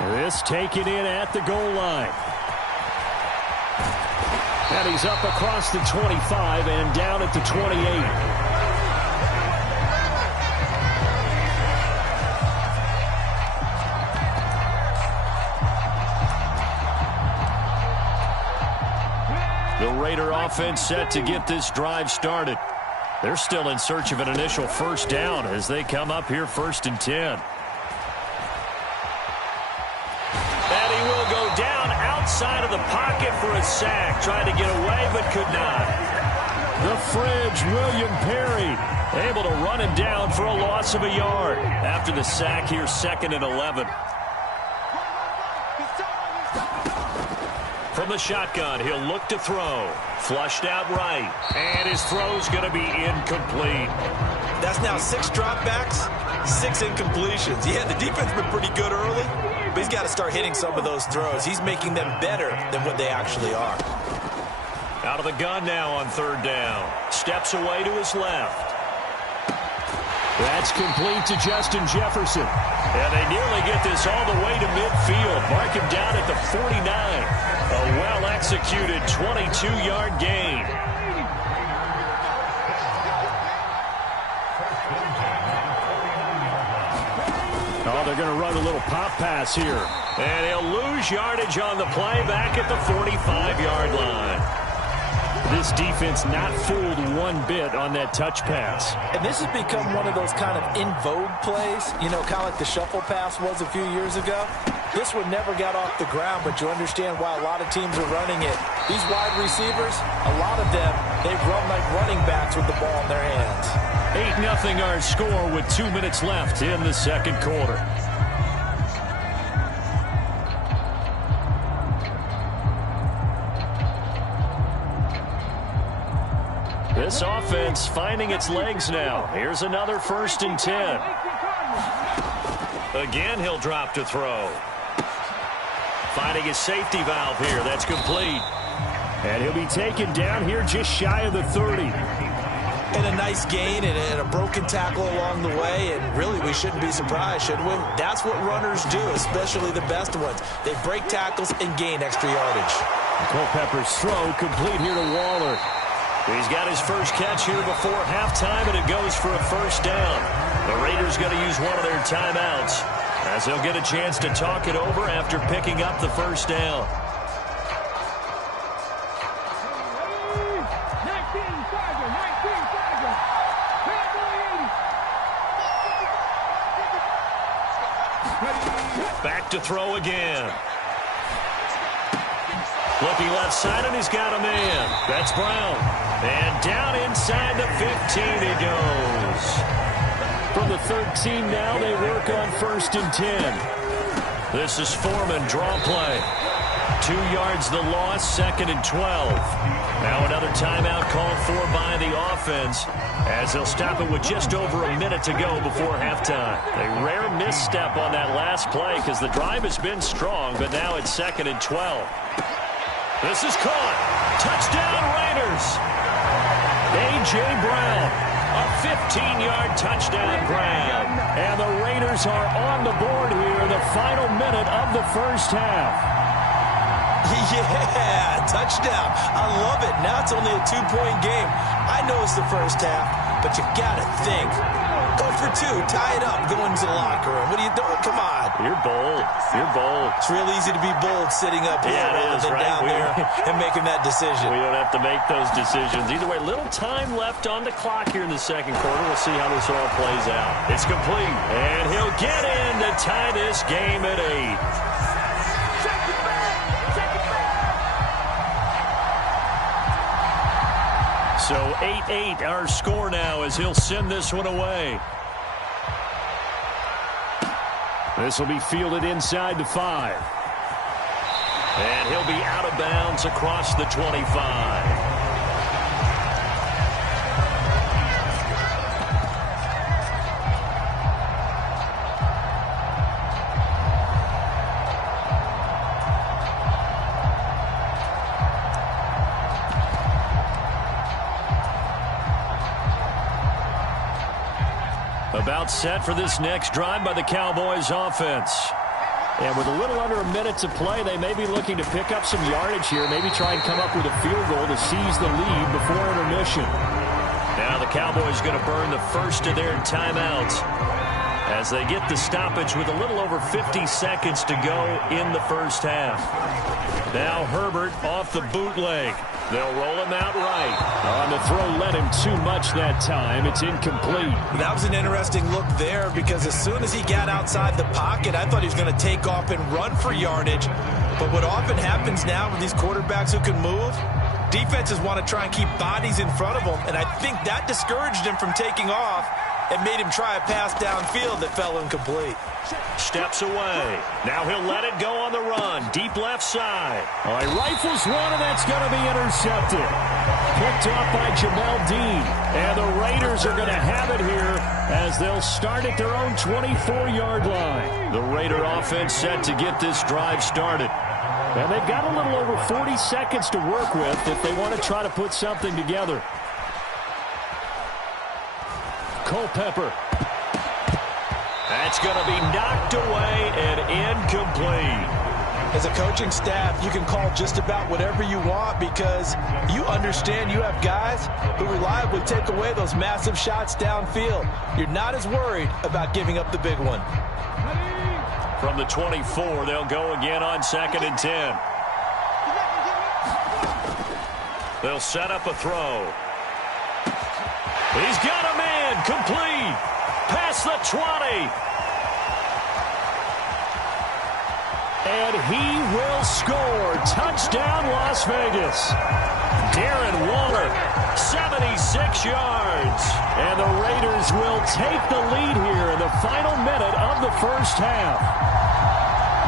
This taken in at the goal line. And he's up across the 25 and down at the 28. The Raider offense set to get this drive started. They're still in search of an initial first down as they come up here 1st and 10. And he will go down outside of the pocket for a sack. Tried to get away but could not. The Fridge, William Perry, able to run him down for a loss of a yard. After the sack here, 2nd and 11. From the shotgun, he'll look to throw. Flushed out right. And his throw's going to be incomplete. That's now 6 dropbacks, 6 incompletions. Yeah, the defense has been pretty good early, but he's got to start hitting some of those throws. He's making them better than what they actually are. Out of the gun now on 3rd down. Steps away to his left. That's complete to Justin Jefferson. And they nearly get this all the way to midfield. Mark him down at the 49. A well-executed 22-yard gain. Oh, they're going to run a little pop pass here. And he'll lose yardage on the play back at the 45-yard line. This defense not fooled one bit on that touch pass. And this has become one of those kind of in vogue plays, you know, kind of like the shuffle pass was a few years ago. This one never got off the ground, but you understand why a lot of teams are running it. These wide receivers, a lot of them, they run like running backs with the ball in their hands. 8-0 our score with 2 minutes left in the 2nd quarter. This offense finding its legs now. Here's another 1st and 10. Again, he'll drop to throw. Finding his safety valve here. That's complete. And he'll be taken down here just shy of the 30. And a nice gain and a broken tackle along the way. And really, we shouldn't be surprised, should we? That's what runners do, especially the best ones. They break tackles and gain extra yardage. Culpepper's throw complete here to Waller. He's got his first catch here before halftime, and it goes for a 1st down. The Raiders going to use one of their timeouts as they'll get a chance to talk it over after picking up the 1st down. Back to throw again. Looking left side, and he's got a man. That's Brown. And down inside the 15 he goes. From the 13 now, they work on 1st and 10. This is Foreman, draw play. 2 yards the loss, 2nd and 12. Now another timeout called for by the offense as they'll stop it with just over a minute to go before halftime. A rare misstep on that last play because the drive has been strong, but now it's 2nd and 12. This is caught. Touchdown, Raiders. A.J. Brown, a 15-yard touchdown grab. And the Raiders are on the board here in the final minute of the 1st half. Yeah, touchdown. I love it. Now it's only a 2-point game. I know it's the 1st half, but you got to think. Go for 2. Tie it up. Go into the locker room. What are you doing? Come on. You're bold. You're bold. It's real easy to be bold sitting up here rather than down there and making that decision. We don't have to make those decisions. Either way, little time left on the clock here in the 2nd quarter. We'll see how this all plays out. It's complete. And he'll get in to tie this game at 8. So 8-8 our score now as he'll send this one away. This will be fielded inside the 5. And he'll be out of bounds across the 25. About set for this next drive by the Cowboys offense. And with a little under a minute to play, they may be looking to pick up some yardage here, maybe try and come up with a field goal to seize the lead before intermission. Now the Cowboys going to burn the first of their timeouts as they get the stoppage with a little over 50 seconds to go in the first half. Now Herbert off the bootleg. They'll roll him out right. On the throw, led him too much that time. It's incomplete. That was an interesting look there because as soon as he got outside the pocket, I thought he was going to take off and run for yardage. But what often happens now with these quarterbacks who can move, defenses want to try and keep bodies in front of them, and I think that discouraged him from taking off and made him try a pass downfield that fell incomplete. Steps away. Now he'll let it go on the run. Deep left side. Oh, he rifles one, and that's going to be intercepted. Picked off by Jamel Dean. And the Raiders are going to have it here as they'll start at their own 24-yard line. The Raider offense set to get this drive started. And they've got a little over 40 seconds to work with if they want to try to put something together. Culpepper. That's going to be knocked away and incomplete. As a coaching staff, you can call just about whatever you want because you understand you have guys who reliably take away those massive shots downfield. You're not as worried about giving up the big one. From the 24, they'll go again on 2nd and 10. They'll set up a throw. He's got a man, complete. Past the 20. And he will score. Touchdown, Las Vegas. Darren Waller, 76 yards. And the Raiders will take the lead here in the final minute of the first half.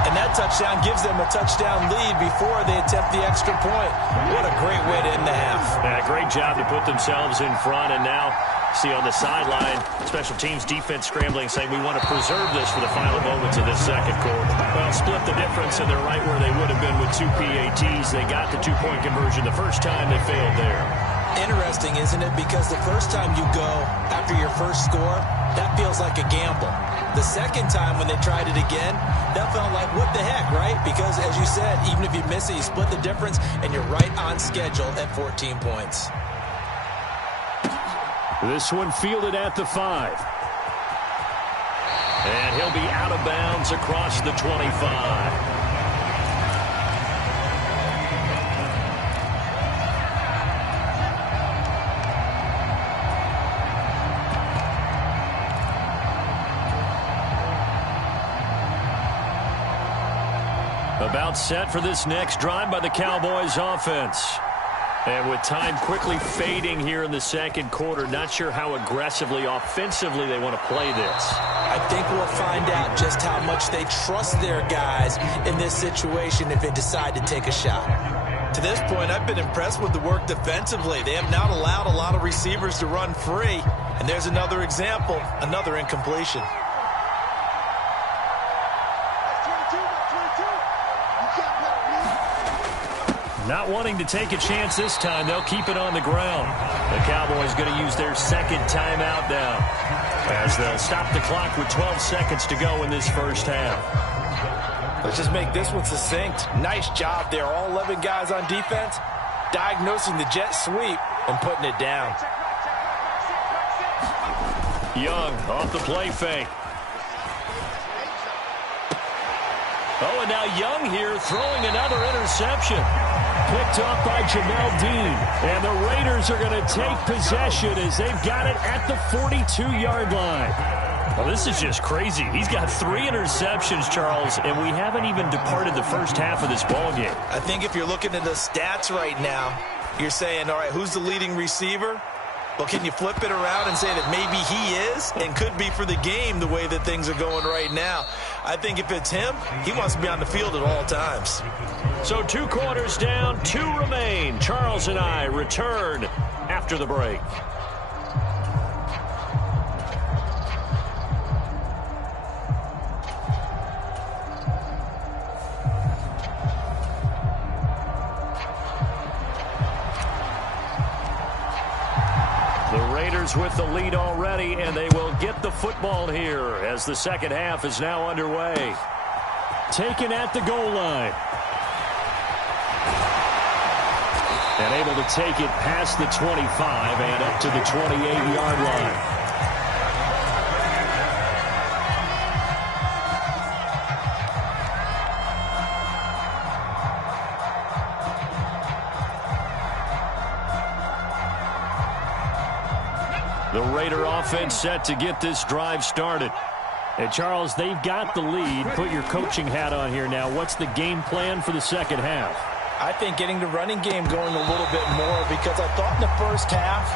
And that touchdown gives them a touchdown lead before they attempt the extra point. What a great way to end the half. Yeah, great job to put themselves in front. And now, see on the sideline, special teams defense scrambling, saying we want to preserve this for the final moments of this second quarter. Well, split the difference, and they're right where they would have been with 2 PATs. They got the two-point conversion the first time. They failed there. Interesting, isn't it? Because the first time you go after your first score, that feels like a gamble. The second time when they tried it again, that felt like, what the heck, right? Because, as you said, even if you miss it, you split the difference, and you're right on schedule at 14 points. This one fielded at the 5. And he'll be out of bounds across the 25. About set for this next drive by the Cowboys offense. And with time quickly fading here in the second quarter, not sure how aggressively, offensively they want to play this. I think we'll find out just how much they trust their guys in this situation if they decide to take a shot. To this point, I've been impressed with the work defensively. They have not allowed a lot of receivers to run free. And there's another example, another incompletion. Not wanting to take a chance this time, they'll keep it on the ground. The Cowboys going to use their second timeout now as they'll stop the clock with 12 seconds to go in this first half. Let's just make this one succinct. Nice job there. All 11 guys on defense diagnosing the jet sweep and putting it down. Young off the play fake. Oh, and now Young here throwing another interception. Picked off by Jamel Dean. And the Raiders are going to take possession as they've got it at the 42-yard line. Well, this is just crazy. He's got 3 interceptions, Charles, and we haven't even departed the first half of this ballgame. I think if you're looking at the stats right now, you're saying, all right, who's the leading receiver? Well, can you flip it around and say that maybe he is and could be for the game the way that things are going right now? I think if it's him, he wants to be on the field at all times. So 2 quarters down, 2 remain. Charles and I return after the break. With the lead already, and they will get the football here as the second half is now underway. taken at the goal line. And able to take it past the 25 and up to the 28-yard line. The Raider offense set to get this drive started. And Charles, they've got the lead. Put your coaching hat on here now. What's the game plan for the second half? I think getting the running game going a little bit more, because I thought in the first half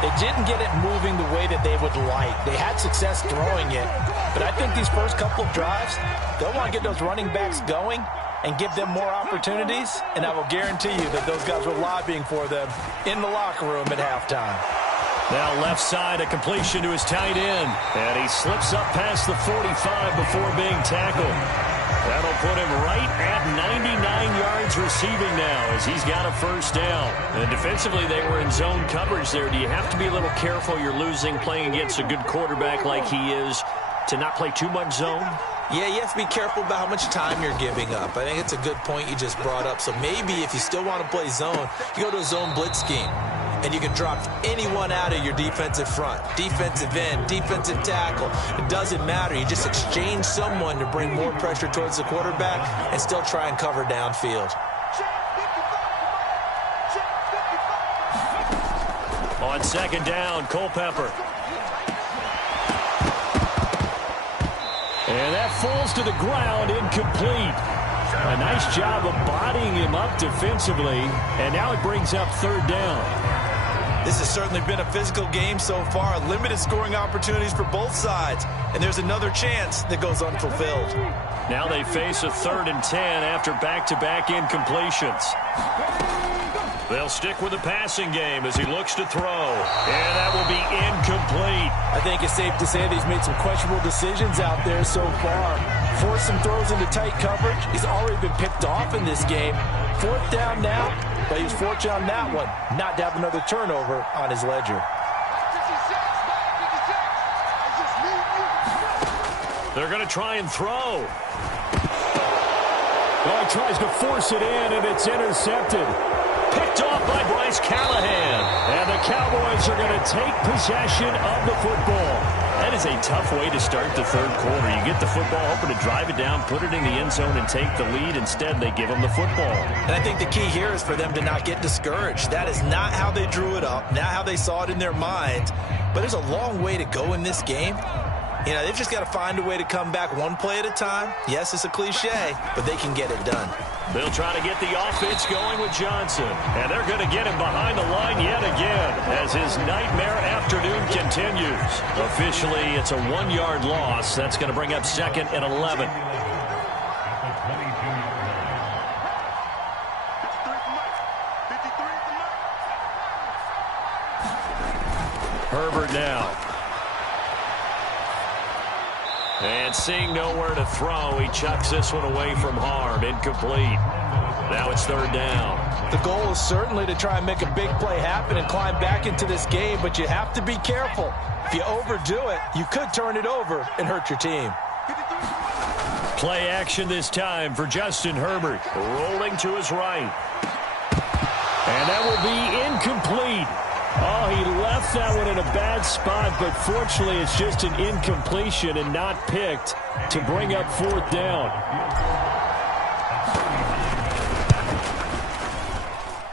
they didn't get it moving the way that they would like. They had success throwing it, but I think these first couple of drives, they'll want to get those running backs going and give them more opportunities, and I will guarantee you that those guys were lobbying for them in the locker room at halftime. Now left side, a completion to his tight end. And he slips up past the 45 before being tackled. That'll put him right at 99 yards receiving now as he's got a first down. And defensively, they were in zone coverage there. Do you have to be a little careful? You're losing, playing against a good quarterback like he is, to not play too much zone? Yeah, you have to be careful about how much time you're giving up. I think it's a good point you just brought up. So maybe if you still want to play zone, you go to a zone blitz scheme. And you can drop anyone out of your defensive front, defensive end, defensive tackle. It doesn't matter. You just exchange someone to bring more pressure towards the quarterback and still try and cover downfield. On second down, Culpepper. And that falls to the ground, incomplete. A nice job of bodying him up defensively, and now it brings up third down. This has certainly been a physical game so far. Limited scoring opportunities for both sides. And there's another chance that goes unfulfilled. Now they face a 3rd and 10 after back-to-back incompletions. They'll stick with the passing game as he looks to throw. And that will be incomplete. I think it's safe to say that he's made some questionable decisions out there so far. Forced some throws into tight coverage. He's already been picked off in this game. 4th down now. But he was fortunate on that one, not to have another turnover on his ledger. They're going to try and throw. Well, he tries to force it in, and it's intercepted. Picked off by Bryce Callahan. And the Cowboys are going to take possession of the football. That is a tough way to start the third quarter. You get the football, hoping to drive it down, put it in the end zone, and take the lead. Instead, they give them the football. And I think the key here is for them to not get discouraged. That is not how they drew it up, not how they saw it in their minds. But there's a long way to go in this game. You know, they've just got to find a way to come back one play at a time. Yes, it's a cliche, but they can get it done. They'll try to get the offense going with Johnson. And they're going to get him behind the line yet again as his nightmare afternoon continues. Officially, it's a 1-yard loss. That's going to bring up 2nd and 11. Herbert now. And seeing nowhere to throw, he chucks this one away from harm. Incomplete. Now it's 3rd down. The goal is certainly to try and make a big play happen and climb back into this game, but you have to be careful. If you overdo it, you could turn it over and hurt your team. Play action this time for Justin Herbert. Rolling to his right. And that will be incomplete. Oh, he left that one in a bad spot, but fortunately it's just an incompletion and not picked to bring up 4th down.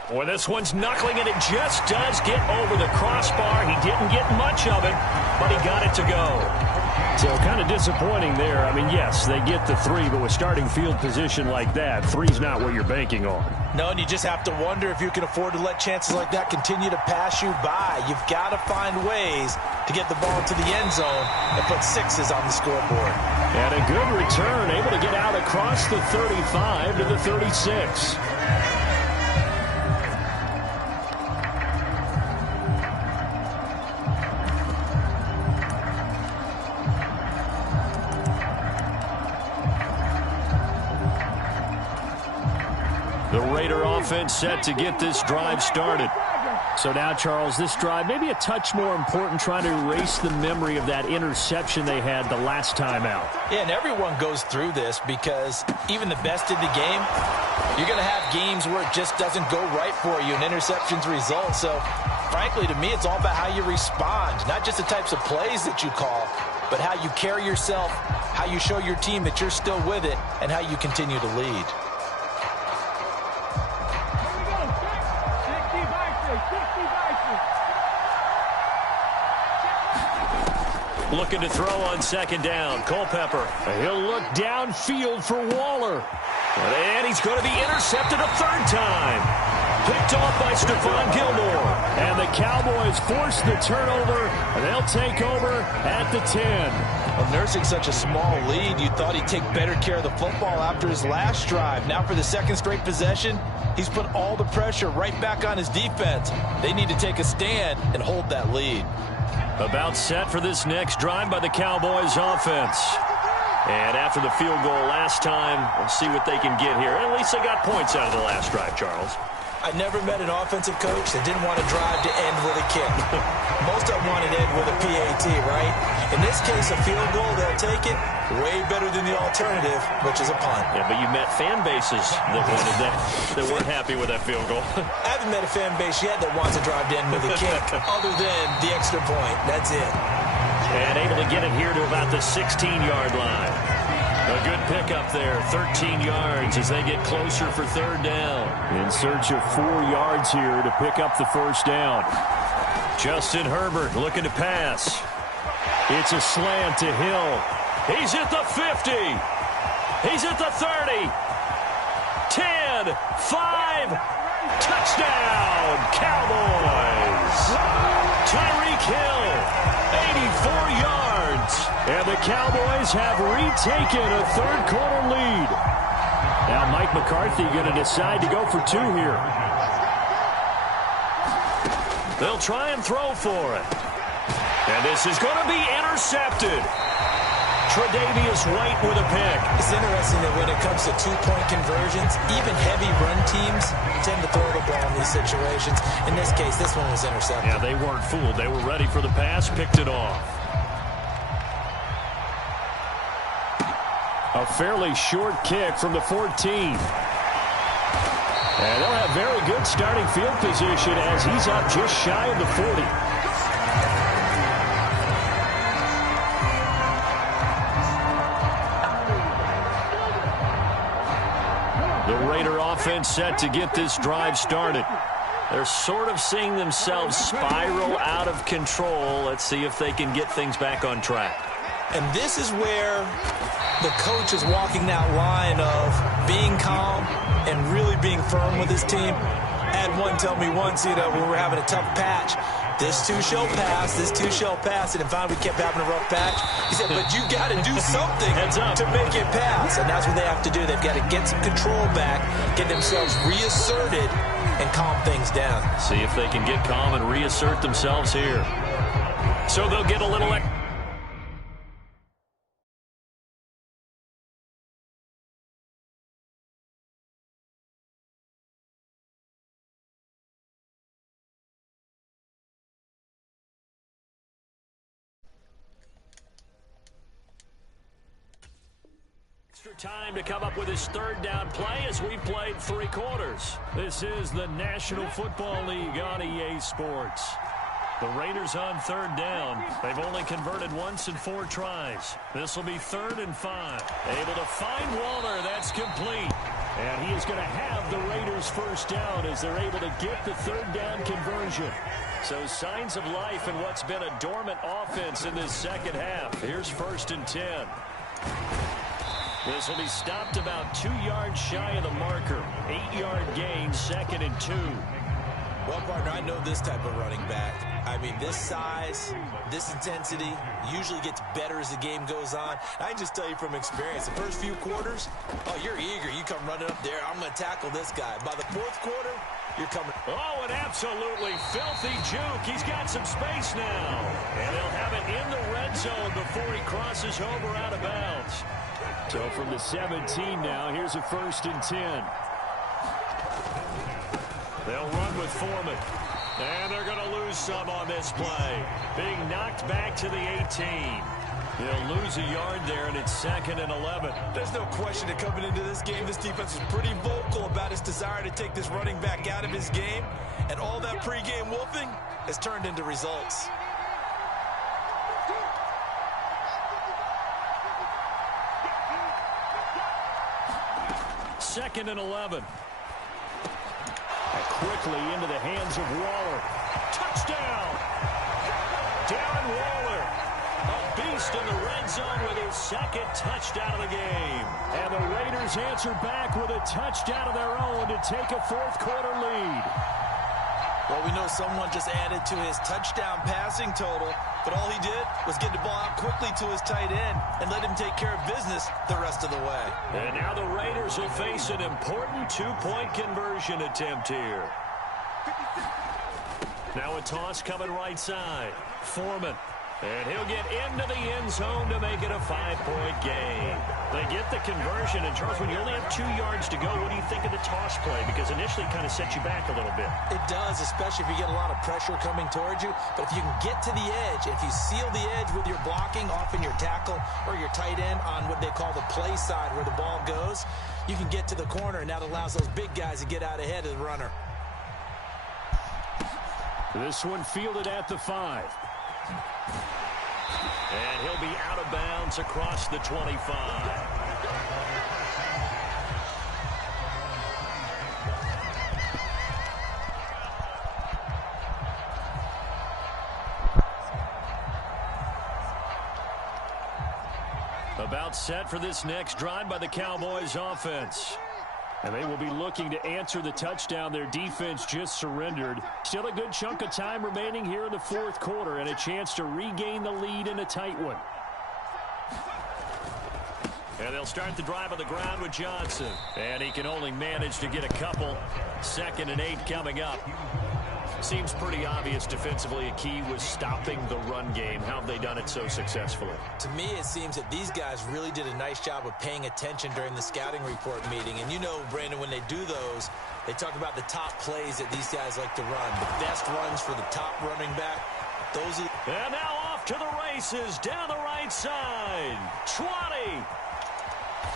Boy, this one's knuckling, and it just does get over the crossbar. He didn't get much of it, but he got it to go. So kind of disappointing there. I mean, yes, they get the 3, but with starting field position like that, 3's not what you're banking on. No, and you just have to wonder if you can afford to let chances like that continue to pass you by. You've got to find ways to get the ball to the end zone and put 6s on the scoreboard. And a good return, able to get out across the 35 to the 36. The Raider offense set to get this drive started. So now, Charles, this drive maybe a touch more important, trying to erase the memory of that interception they had the last time out. Yeah, and everyone goes through this because even the best in the game, you're going to have games where it just doesn't go right for you and interceptions result. So, frankly, to me, it's all about how you respond, not just the types of plays that you call, but how you carry yourself, how you show your team that you're still with it, and how you continue to lead. Looking to throw on second down. Culpepper. He'll look downfield for Waller. And he's going to be intercepted a third time. Picked off by Stephon Gilmore. And the Cowboys force the turnover, and they'll take over at the 10. Well, nursing such a small lead, you thought he'd take better care of the football after his last drive. Now for the second straight possession, he's put all the pressure right back on his defense. They need to take a stand and hold that lead. About set for this next drive by the Cowboys offense. And after the field goal last time, we'll see what they can get here. At least they got points out of the last drive, Charles. I never met an offensive coach that didn't want to drive to end with a kick. Most of them wanted to end with a PAT, right? In this case, a field goal, they'll take it. Way better than the alternative, which is a punt. Yeah, but you met fan bases that wanted that weren't happy with that field goal. I haven't met a fan base yet that wants to drive to end with a kick, other than the extra point. That's it. And able to get it here to about the 16-yard line. A good pickup there, 13 yards as they get closer for third down. In search of 4 yards here to pick up the first down. Justin Herbert looking to pass. It's a slant to Hill. He's at the 50. He's at the 30. 10, 5, touchdown, Cowboys. Tyreek Hill, 84 yards. And the Cowboys have retaken a third-quarter lead. Now Mike McCarthy going to decide to go for 2 here. They'll try and throw for it. And this is going to be intercepted. Tre'Davious White with a pick. It's interesting that when it comes to two-point conversions, even heavy run teams tend to throw the ball in these situations. In this case, this one was intercepted. Yeah, they weren't fooled. They were ready for the pass, picked it off. A fairly short kick from the 14. And they'll have very good starting field position as he's up just shy of the 40. The Raider offense set to get this drive started. They're sort of seeing themselves spiral out of control. Let's see if they can get things back on track. And this is where the coach is walking that line of being calm and really being firm with his team. I had one tell me once, when we were having a tough patch, this too shall pass, this too shall pass. And finally we kept having a rough patch. He said, but you got to do something to make it pass. And that's what they have to do. They've got to get some control back, get themselves reasserted, and calm things down. See if they can get calm and reassert themselves here. So they'll get a little extra time to come up with his third down play as we've played 3 quarters. This is the National Football League on EA Sports. The Raiders on third down. They've only converted once in 4 tries. This will be 3rd and 5. Able to find Waller. That's complete. And he is going to have the Raiders first down as they're able to get the third down conversion. So signs of life in what's been a dormant offense in this second half. Here's 1st and 10. This will be stopped about 2 yards shy of the marker. 8-yard gain, 2nd and 2. Well, partner, I know this type of running back. I mean, this size, this intensity usually gets better as the game goes on. I can just tell you from experience, the first few quarters, oh, you're eager. You come running up there, I'm going to tackle this guy. By the 4th quarter, you're coming. Oh, an absolutely filthy juke. He's got some space now. And they'll have it in the red zone before he crosses over out of bounds. So from the 17 now, here's a 1st and 10. They'll run with Foreman. And they're going to lose some on this play. Being knocked back to the 18. He'll lose a yard there, and it's 2nd and 11. There's no question that coming into this game, this defense is pretty vocal about its desire to take this running back out of his game. And all that pregame wolfing has turned into results. Second and 11. Quickly into the hands of Waller. Touchdown! Darren Waller, a beast in the red zone with his 2nd touchdown of the game. And the Raiders answer back with a touchdown of their own to take a 4th quarter lead. Well, we know someone just added to his touchdown passing total, but all he did was get the ball out quickly to his tight end and let him take care of business the rest of the way. And now the Raiders will face an important 2-point conversion attempt here. Now a toss coming right side. Foreman. And he'll get into the end zone to make it a 5-point game. They get the conversion. And, Charles, when you only have 2 yards to go, what do you think of the toss play? Because initially it kind of sets you back a little bit. It does, especially if you get a lot of pressure coming towards you. But if you can get to the edge, if you seal the edge with your blocking, often your tackle or your tight end on what they call the play side where the ball goes, you can get to the corner, and that allows those big guys to get out ahead of the runner. This one fielded at the 5. And he'll be out of bounds across the 25. About set for this next drive by the Cowboys offense. And they will be looking to answer the touchdown their defense just surrendered. Still a good chunk of time remaining here in the 4th quarter and a chance to regain the lead in a tight one. And they'll start the drive on the ground with Johnson. And he can only manage to get a couple. 2nd and 8 coming up. Seems pretty obvious defensively a key was stopping the run game. How have they done it so successfully? To me, it seems that these guys really did a nice job of paying attention during the scouting report meeting. And you know, Brandon, when they do those, they talk about the top plays that these guys like to run. The best runs for the top running back. Those are... And now off to the races down the right side. 20.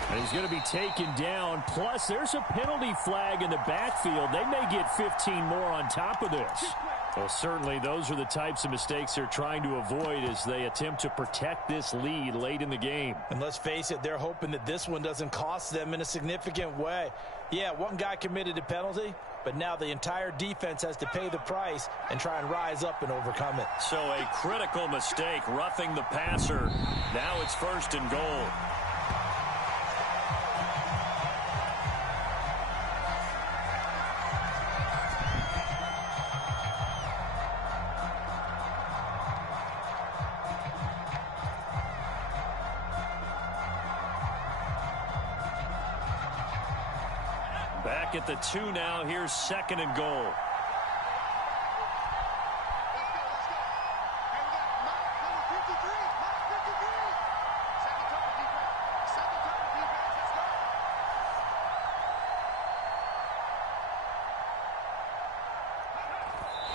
And he's going to be taken down. Plus, there's a penalty flag in the backfield. They may get 15 more on top of this. Well, certainly those are the types of mistakes they're trying to avoid as they attempt to protect this lead late in the game. And let's face it, they're hoping that this one doesn't cost them in a significant way. Yeah, one guy committed a penalty, but now the entire defense has to pay the price and try and rise up and overcome it. So a critical mistake, roughing the passer. Now it's 1st and goal. Back at the 2 now. Here's 2nd and goal.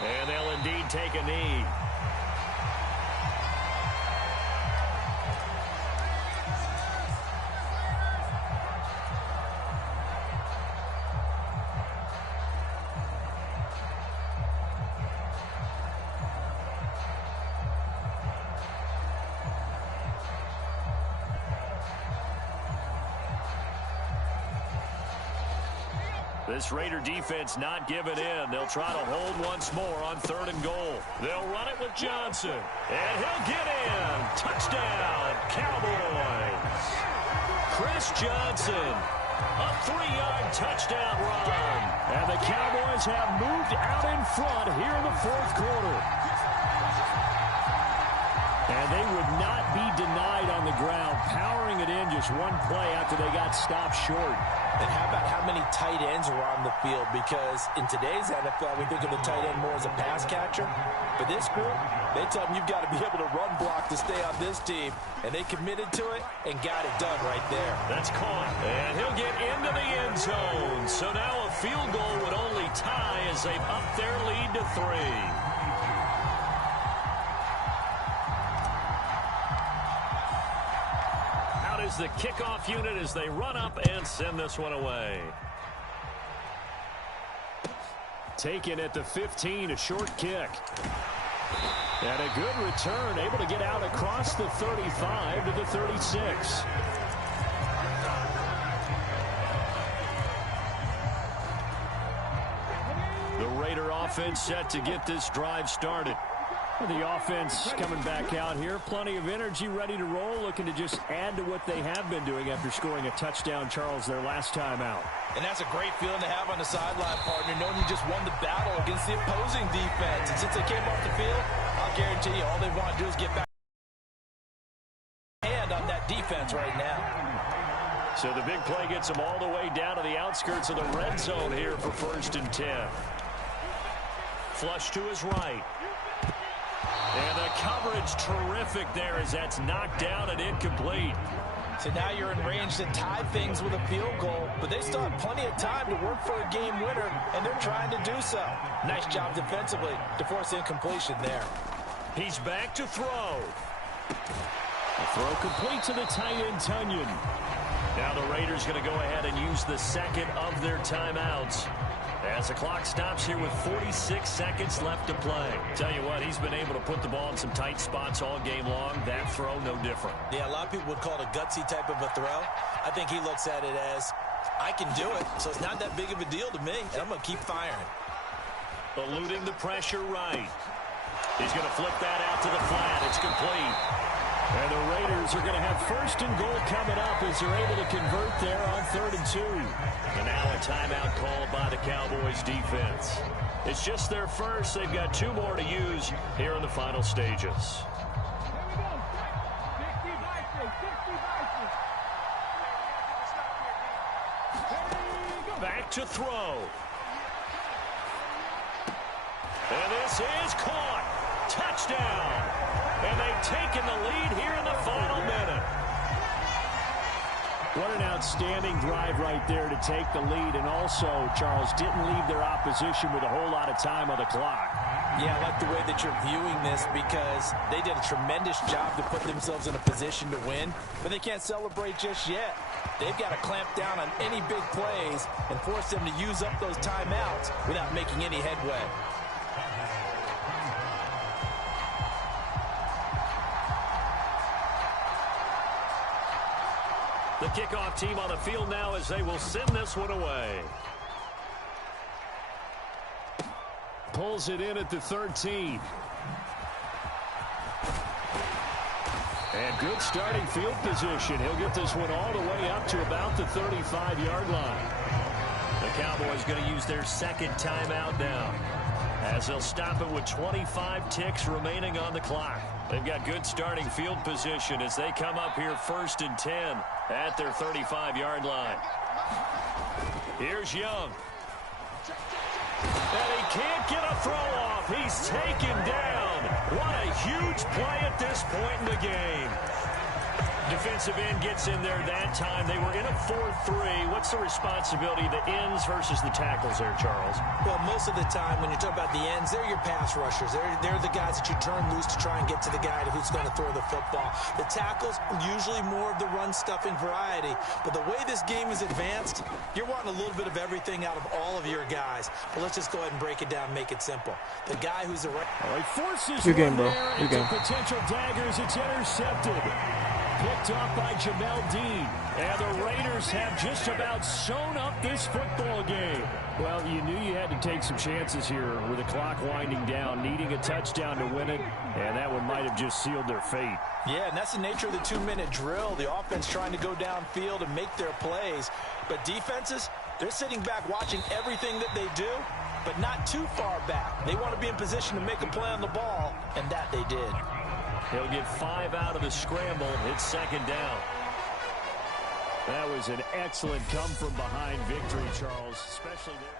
And they'll indeed take a knee. This Raider defense not giving in. They'll try to hold once more on 3rd and goal. They'll run it with Johnson. And he'll get in. Touchdown, Cowboys. Chris Johnson, a 3-yard touchdown run. And the Cowboys have moved out in front here in the 4th quarter. And they would not be denied on the ground, powering it in just one play after they got stopped short. And how about how many tight ends are on the field? Because in today's NFL, we think of the tight end more as a pass catcher. But this group, they tell them you've got to be able to run block to stay on this team. And they committed to it and got it done right there. That's caught. And he'll get into the end zone. So now a field goal would only tie as they've upped their lead to 3. Is the kickoff unit as they run up and send this one away. Taken at the 15, a short kick. And a good return, able to get out across the 35 to the 36. The Raider offense set to get this drive started. The offense coming back out here. Plenty of energy, ready to roll, looking to just add to what they have been doing after scoring a touchdown, Charles, their last time out. And that's a great feeling to have on the sideline, partner, knowing you just won the battle against the opposing defense. And since they came off the field, I'll guarantee you all they want to do is get back hand on that defense right now. So the big play gets them all the way down to the outskirts of the red zone here for 1st and 10. Flush to his right. And the coverage terrific there as that's knocked down and incomplete. So now you're in range to tie things with a field goal, but they still have plenty of time to work for a game winner, and they're trying to do so. Nice job defensively to force incompletion there. He's back to throw. A throw complete to the tight end, Tunyon. Now the Raiders going to go ahead and use the second of their timeouts as the clock stops here with 46 seconds left to play. Tell you what, he's been able to put the ball in some tight spots all game long. That throw, no different. Yeah, a lot of people would call it a gutsy type of a throw. I think he looks at it as, I can do it, so it's not that big of a deal to me, and I'm going to keep firing. Eluding the pressure right. He's going to flip that out to the flat. It's complete. And the Raiders are going to have 1st and goal coming up as they're able to convert there on 3rd and 2. And now a timeout called by the Cowboys defense. It's just their first. They've got 2 more to use here in the final stages. Back to throw. And this is caught. Touchdown. And they've taken the lead here in the final minute. What an outstanding drive right there to take the lead. And also, Charles, didn't leave their opposition with a whole lot of time on the clock. Yeah, I like the way that you're viewing this because they did a tremendous job to put themselves in a position to win. But they can't celebrate just yet. They've got to clamp down on any big plays and force them to use up those timeouts without making any headway. The kickoff team on the field now as they will send this one away. Pulls it in at the 13. And good starting field position. He'll get this one all the way up to about the 35-yard line. The Cowboys going to use their second timeout now, as they'll stop it with 25 ticks remaining on the clock. They've got good starting field position as they come up here 1st and 10 at their 35-yard line. Here's Young. And he can't get a throw off. He's taken down. What a huge play at this point in the game. Defensive end gets in there that time. They were in a 4-3. What's the responsibility of the ends versus the tackles there, Charles? Well, most of the time when you talk about the ends, they're your pass rushers. They're the guys that you turn loose to try and get to the guy who's going to throw the football. The tackles, usually more of the run-stuffing variety. But the way this game is advanced, you're wanting a little bit of everything out of all of your guys. But let's just go ahead and break it down and make it simple. The guy who's the right... He forces good game, bro. Good game. Potential daggers. It's intercepted. Picked up by Jamel Dean. And the Raiders have just about sewn up this football game. Well, you knew you had to take some chances here with the clock winding down, needing a touchdown to win it, and that one might have just sealed their fate. Yeah, and that's the nature of the 2-minute drill. The offense trying to go downfield and make their plays. But defenses, they're sitting back watching everything that they do, but not too far back. They want to be in position to make a play on the ball, and that they did. He'll get 5 out of the scramble. It's 2nd down. That was an excellent come-from-behind victory, Charles, especially there.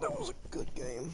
That was a good game.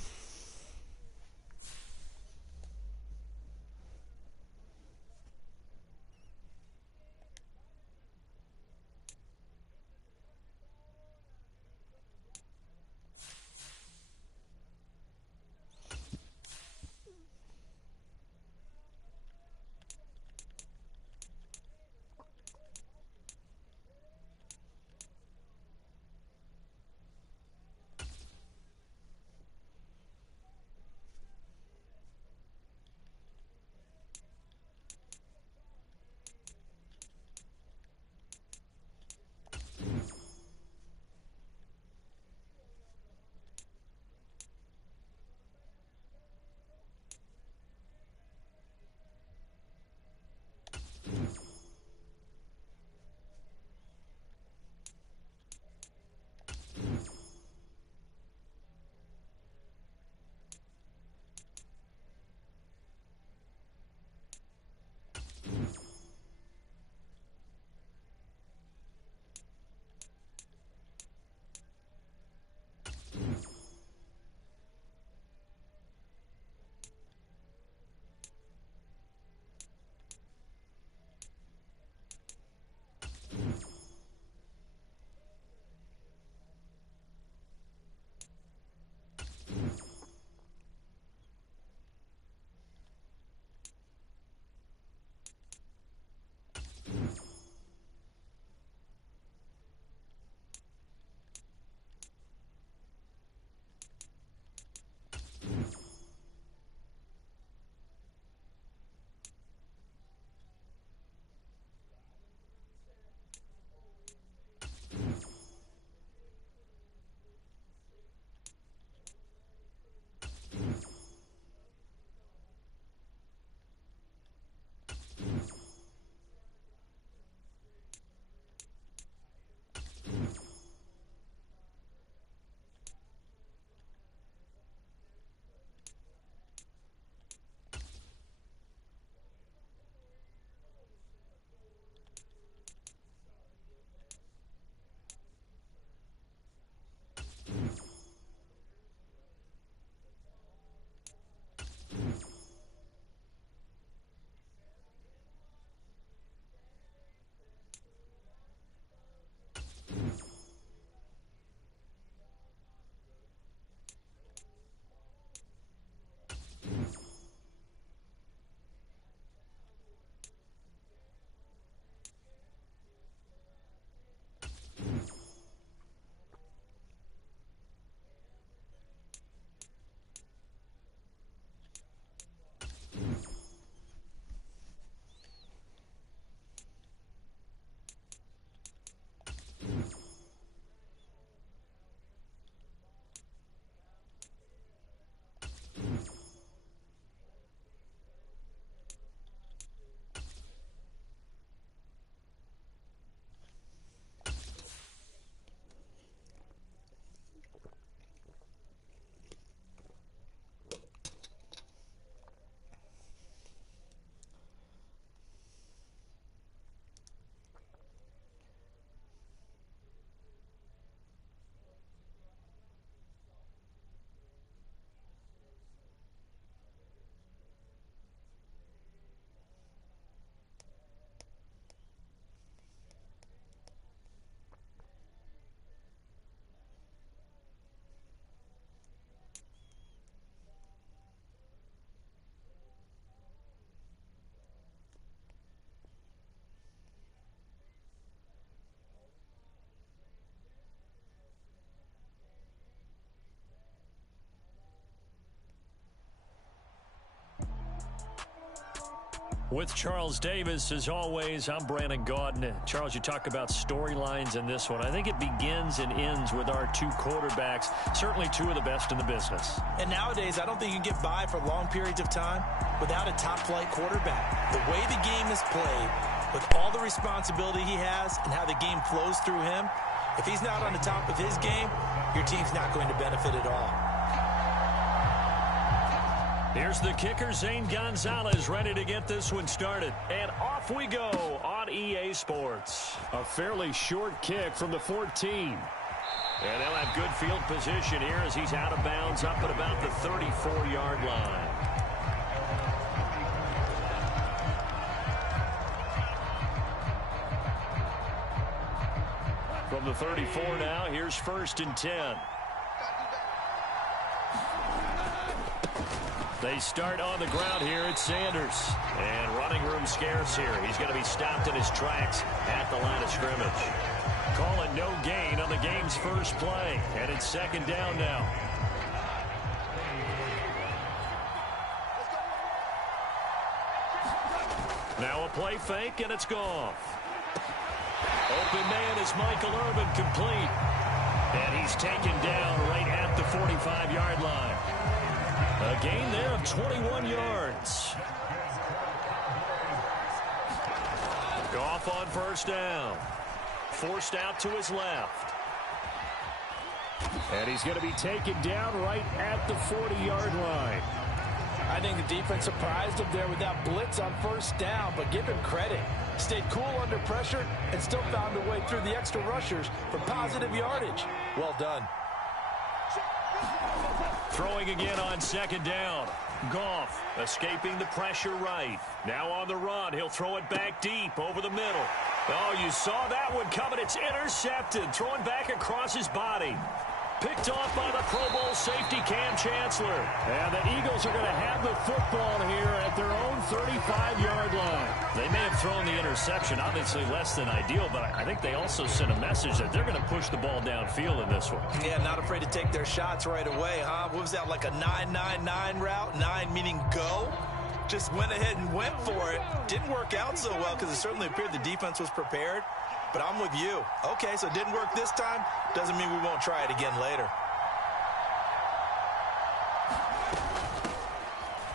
With Charles Davis, as always, I'm Brandon Gaudin. Charles, you talk about storylines in this one. I think it begins and ends with our two quarterbacks, certainly two of the best in the business. And nowadays, I don't think you can get by for long periods of time without a top-flight quarterback. The way the game is played, With all the responsibility he has and how the game flows through him, if he's not on the top of his game, your team's not going to benefit at all. Here's the kicker, Zane Gonzalez, ready to get this one started. And off we go on EA Sports. A fairly short kick from the 14. And they'll have good field position here as he's out of bounds up at about the 34-yard line. From the 34 now, here's 1st and 10. They start on the ground here at Sanders. And running room scarce here. He's going to be stopped in his tracks at the line of scrimmage. Call it no gain on the game's first play. And it's 2nd down now. Now a play fake, and it's gone. Open man is Michael Irvin, complete. And he's taken down right at the 45-yard line. A gain there of 21 yards. Goff on 1st down. Forced out to his left. And he's going to be taken down right at the 40-yard line. I think the defense surprised him there with that blitz on 1st down, but give him credit. Stayed cool under pressure and still found a way through the extra rushers for positive yardage. Well done. Throwing again on 2nd down. Goff escaping the pressure right. Now on the run. He'll throw it back deep over the middle. Oh, you saw that one coming. It's intercepted. Throwing back across his body. Picked off by the Pro Bowl safety Cam Chancellor. And the Eagles are going to have the football here at their own 35-yard line. They may have thrown the interception, obviously less than ideal, but I think they also sent a message that they're going to push the ball downfield in this one. Yeah, not afraid to take their shots right away, huh? What was that, like a 9-9-9 route? 9 meaning go? Just went ahead and went for it. Didn't work out so well because it certainly appeared the defense was prepared. But I'm with you. Okay, so it didn't work this time. Doesn't mean we won't try it again later.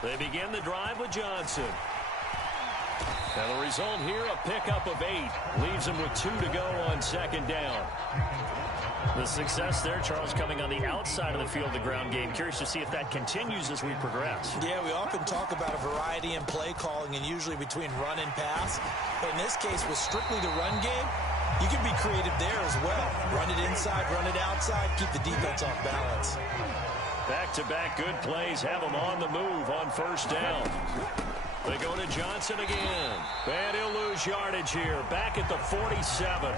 They begin the drive with Johnson. And the result here, a pickup of 8. Leaves him with 2 to go on 2nd down. The success there, Charles, coming on the outside of the field, the ground game. Curious to see if that continues as we progress. Yeah, we often talk about a variety in play calling and usually between run and pass. But in this case, with strictly the run game, you can be creative there as well. Run it inside, run it outside, keep the defense off balance. Back-to-back good plays have them on the move on 1st down. They go to Johnson again. And he'll lose yardage here. Back at the 47.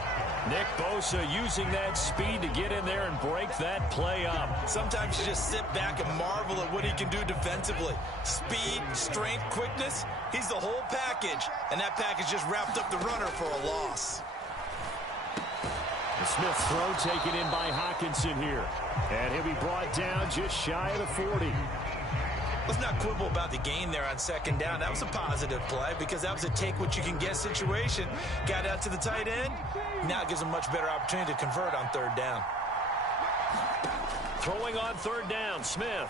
Nick Bosa using that speed to get in there and break that play up. Sometimes you just sit back and marvel at what he can do defensively. Speed, strength, quickness. He's the whole package. And that package just wrapped up the runner for a loss. The Smith throw taken in by Hockenson here. And he'll be brought down just shy of the 40. Let's not quibble about the gain there on 2nd down. That was a positive play because that was a take-what-you-can-get situation. Got out to the tight end. Now it gives him much better opportunity to convert on 3rd down. Throwing on 3rd down, Smith.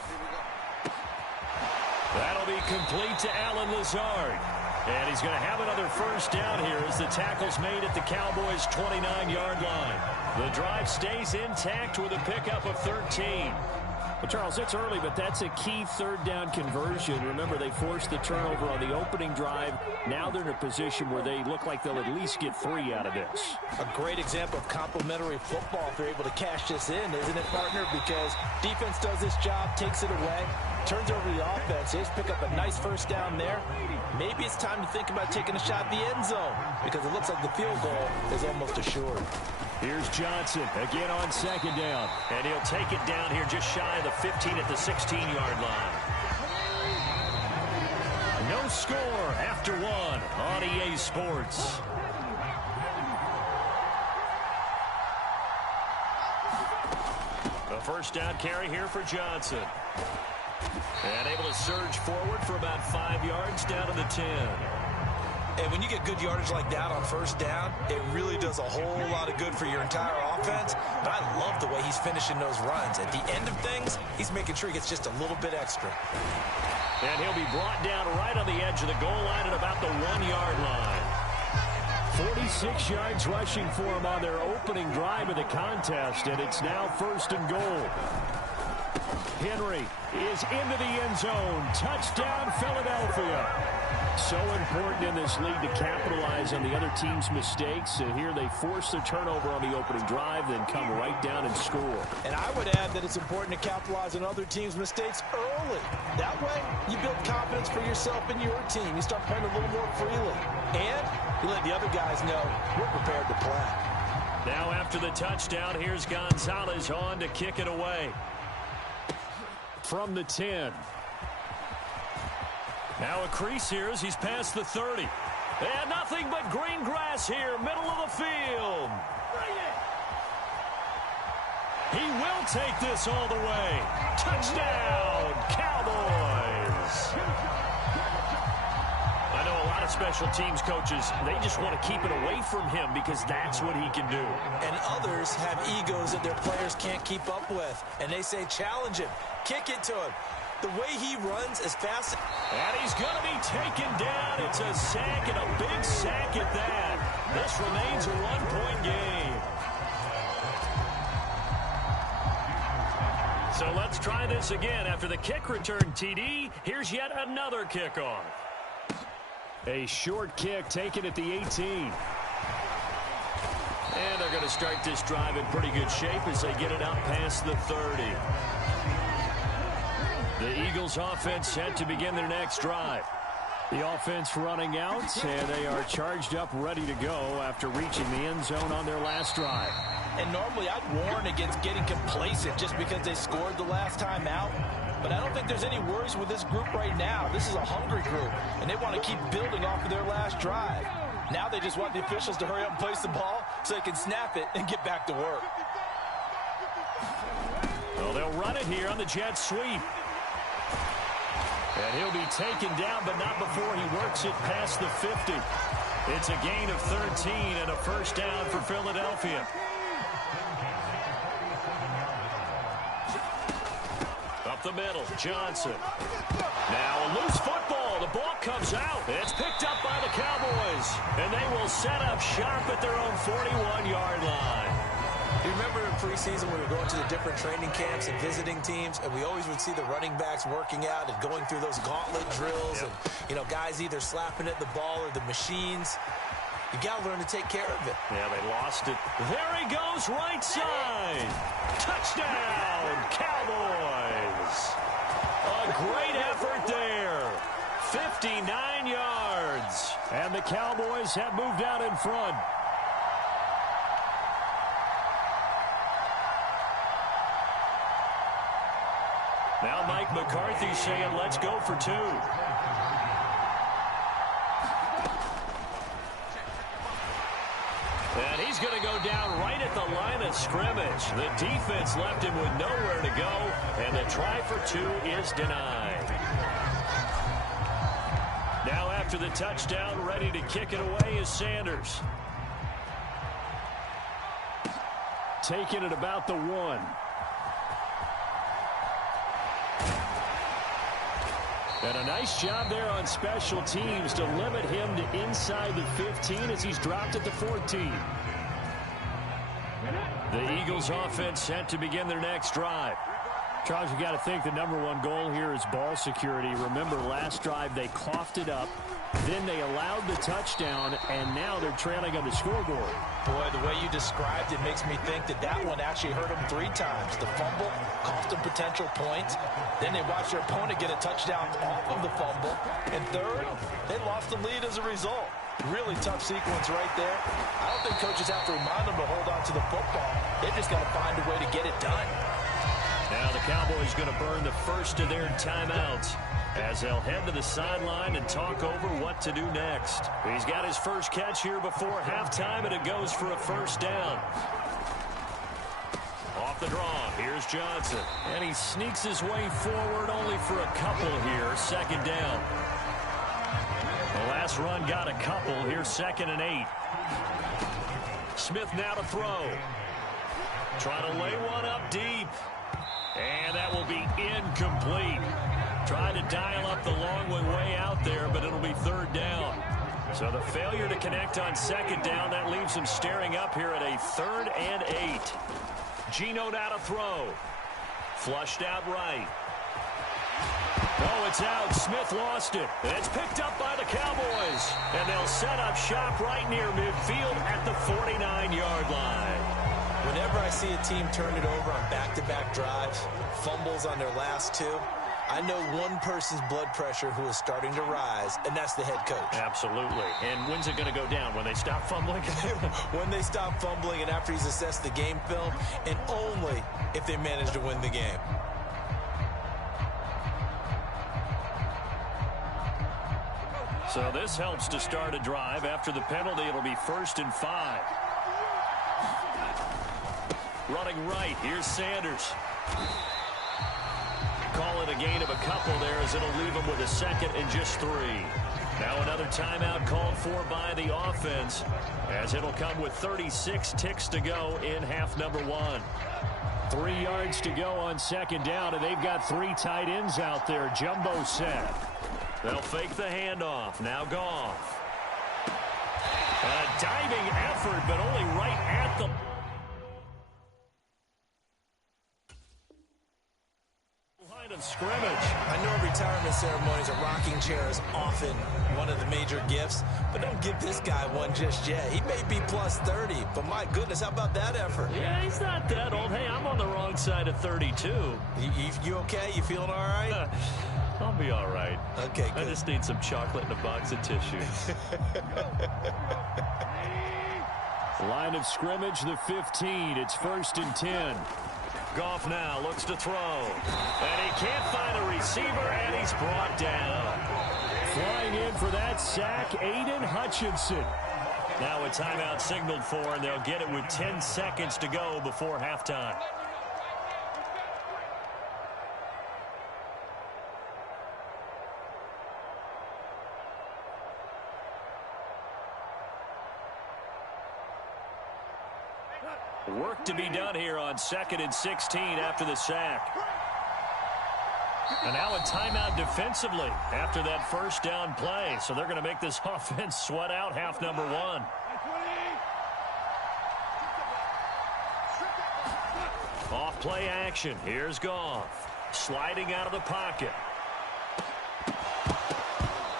That'll be complete to Allen Lazard. And he's going to have another 1st down here as the tackle's made at the Cowboys' 29-yard line. The drive stays intact with a pickup of 13. Well, Charles, it's early, but that's a key 3rd down conversion. Remember, they forced the turnover on the opening drive. Now they're in a position where they look like they'll at least get 3 out of this. A great example of complementary football if they're able to cash this in, isn't it, partner? Because defense does this job, takes it away, turns over the offense. They just pick up a nice 1st down there. Maybe it's time to think about taking a shot at the end zone because it looks like the field goal is almost assured. Here's Johnson again on 2nd down. And he'll take it down here just shy of the 15 at the 16-yard line. No score after 1 on EA Sports. A 1st down carry here for Johnson. And able to surge forward for about 5 yards down to the 10. And when you get good yardage like that on 1st down, it really does a whole lot of good for your entire offense. But I love the way he's finishing those runs. At the end of things, he's making sure he gets just a little bit extra. And he'll be brought down right on the edge of the goal line at about the 1-yard line. 46 yards rushing for him on their opening drive of the contest, and it's now 1st and goal. Henry is into the end zone. Touchdown, Philadelphia. So important in this league to capitalize on the other team's mistakes. So here they force the turnover on the opening drive, then come right down and score. And I would add that it's important to capitalize on other teams' mistakes early. That way, you build confidence for yourself and your team. You start playing a little more freely. And you let the other guys know we're prepared to play. Now after the touchdown, here's Gonzalez on to kick it away. From the 10. Now a crease here as he's past the 30. And nothing but green grass here, middle of the field. He will take this all the way. Touchdown, Cowboys. I know a lot of special teams coaches, they just want to keep it away from him because that's what he can do. And others have egos that their players can't keep up with. And they say, challenge him, kick it to him. The way he runs is fast. And he's going to be taken down. It's a sack, and a big sack at that. This remains a one-point game. So let's try this again. After the kick return TD, here's yet another kickoff. A short kick taken at the 18. And they're going to start this drive in pretty good shape as they get it out past the 30. The Eagles offense set to begin their next drive. The offense running out, and they are charged up, ready to go after reaching the end zone on their last drive. And normally I'd warn against getting complacent just because they scored the last time out. But I don't think there's any worries with this group right now. This is a hungry group, and they want to keep building off of their last drive. Now they just want the officials to hurry up and place the ball so they can snap it and get back to work. Well, they'll run it here on the jet sweep. And he'll be taken down, but not before he works it past the 50. It's a gain of 13 and a first down for Philadelphia. Up the middle, Johnson. Now a loose football. The ball comes out. It's picked up by the Cowboys. And they will set up shop at their own 41-yard line. You remember in preseason when we were going to the different training camps and visiting teams, and we always would see the running backs working out and going through those gauntlet drills, and, you know, guys either slapping at the ball or the machines. You got to learn to take care of it. Yeah, they lost it. There he goes, right side. Touchdown, Cowboys. A great effort there. 59 yards. And the Cowboys have moved out in front. Now Mike McCarthy saying, let's go for two. And he's going to go down right at the line of scrimmage. The defense left him with nowhere to go, and the try for two is denied. Now after the touchdown, ready to kick it away is Sanders. Taking it about the 1. And a nice job there on special teams to limit him to inside the 15 as he's dropped at the 14. The Eagles offense set to begin their next drive. Charles, you got to think the #1 goal here is ball security. Remember, last drive they coughed it up, then they allowed the touchdown, and now they're trailing on the scoreboard. Boy, the way you described it makes me think that that one actually hurt them 3 times. The fumble cost them potential points. Then they watched their opponent get a touchdown off of the fumble. And third, they lost the lead as a result. Really tough sequence right there. I don't think coaches have to remind them to hold on to the football. They've just got to find a way to get it done. Now the Cowboys going to burn the first of their timeouts as they'll head to the sideline and talk over what to do next. He's got his first catch here before halftime, and it goes for a first down. Off the draw, here's Johnson. And he sneaks his way forward only for a couple here, 2nd down. The last run got a couple. Here's 2nd and 8. Smith now to throw. Trying to lay one up deep. And that will be incomplete. Trying to dial up the long one way out there, but it'll be 3rd down. So the failure to connect on second down, that leaves him staring up here at a 3rd and 8. Geno now to throw. Flushed out right. Oh, it's out. Smith lost it. And it's picked up by the Cowboys. And they'll set up shop right near midfield at the 49-yard line. Whenever I see a team turn it over on back-to-back drives, fumbles on their last two, I know one person's blood pressure who is starting to rise, and that's the head coach. Absolutely. And when's it going to go down? When they stop fumbling? When they stop fumbling and after he's assessed the game film, and only if they manage to win the game. So this helps to start a drive. After the penalty, it'll be 1st and 5. Running right, here's Sanders. Call it a gain of a couple there as it'll leave him with a 2nd and just 3. Now another timeout called for by the offense as it'll come with 36 ticks to go in half number 1. 3 yards to go on second down, and they've got 3 tight ends out there. Jumbo set. They'll fake the handoff. Now Goff. A diving effort, but only right at the line of scrimmage. I know retirement ceremonies, a rocking chair is often one of the major gifts, but don't give this guy one just yet. He may be plus 30, but my goodness, how about that effort? Yeah, he's not that old. Hey, I'm on the wrong side of 32. You okay? You feeling all right? I'll be all right. Okay, good. I just need some chocolate and a box of tissues. Line of scrimmage, the 15. It's 1st and 10. Goff now looks to throw. And he can't find a receiver, and he's brought down. Flying in for that sack, Aiden Hutchinson. Now a timeout signaled for, and they'll get it with 10 seconds to go before halftime. Work to be done here on 2nd and 16 after the sack. And now a timeout defensively after that 1st down play. So they're going to make this offense sweat out half number 1. Off play action. Here's Goff. Sliding out of the pocket.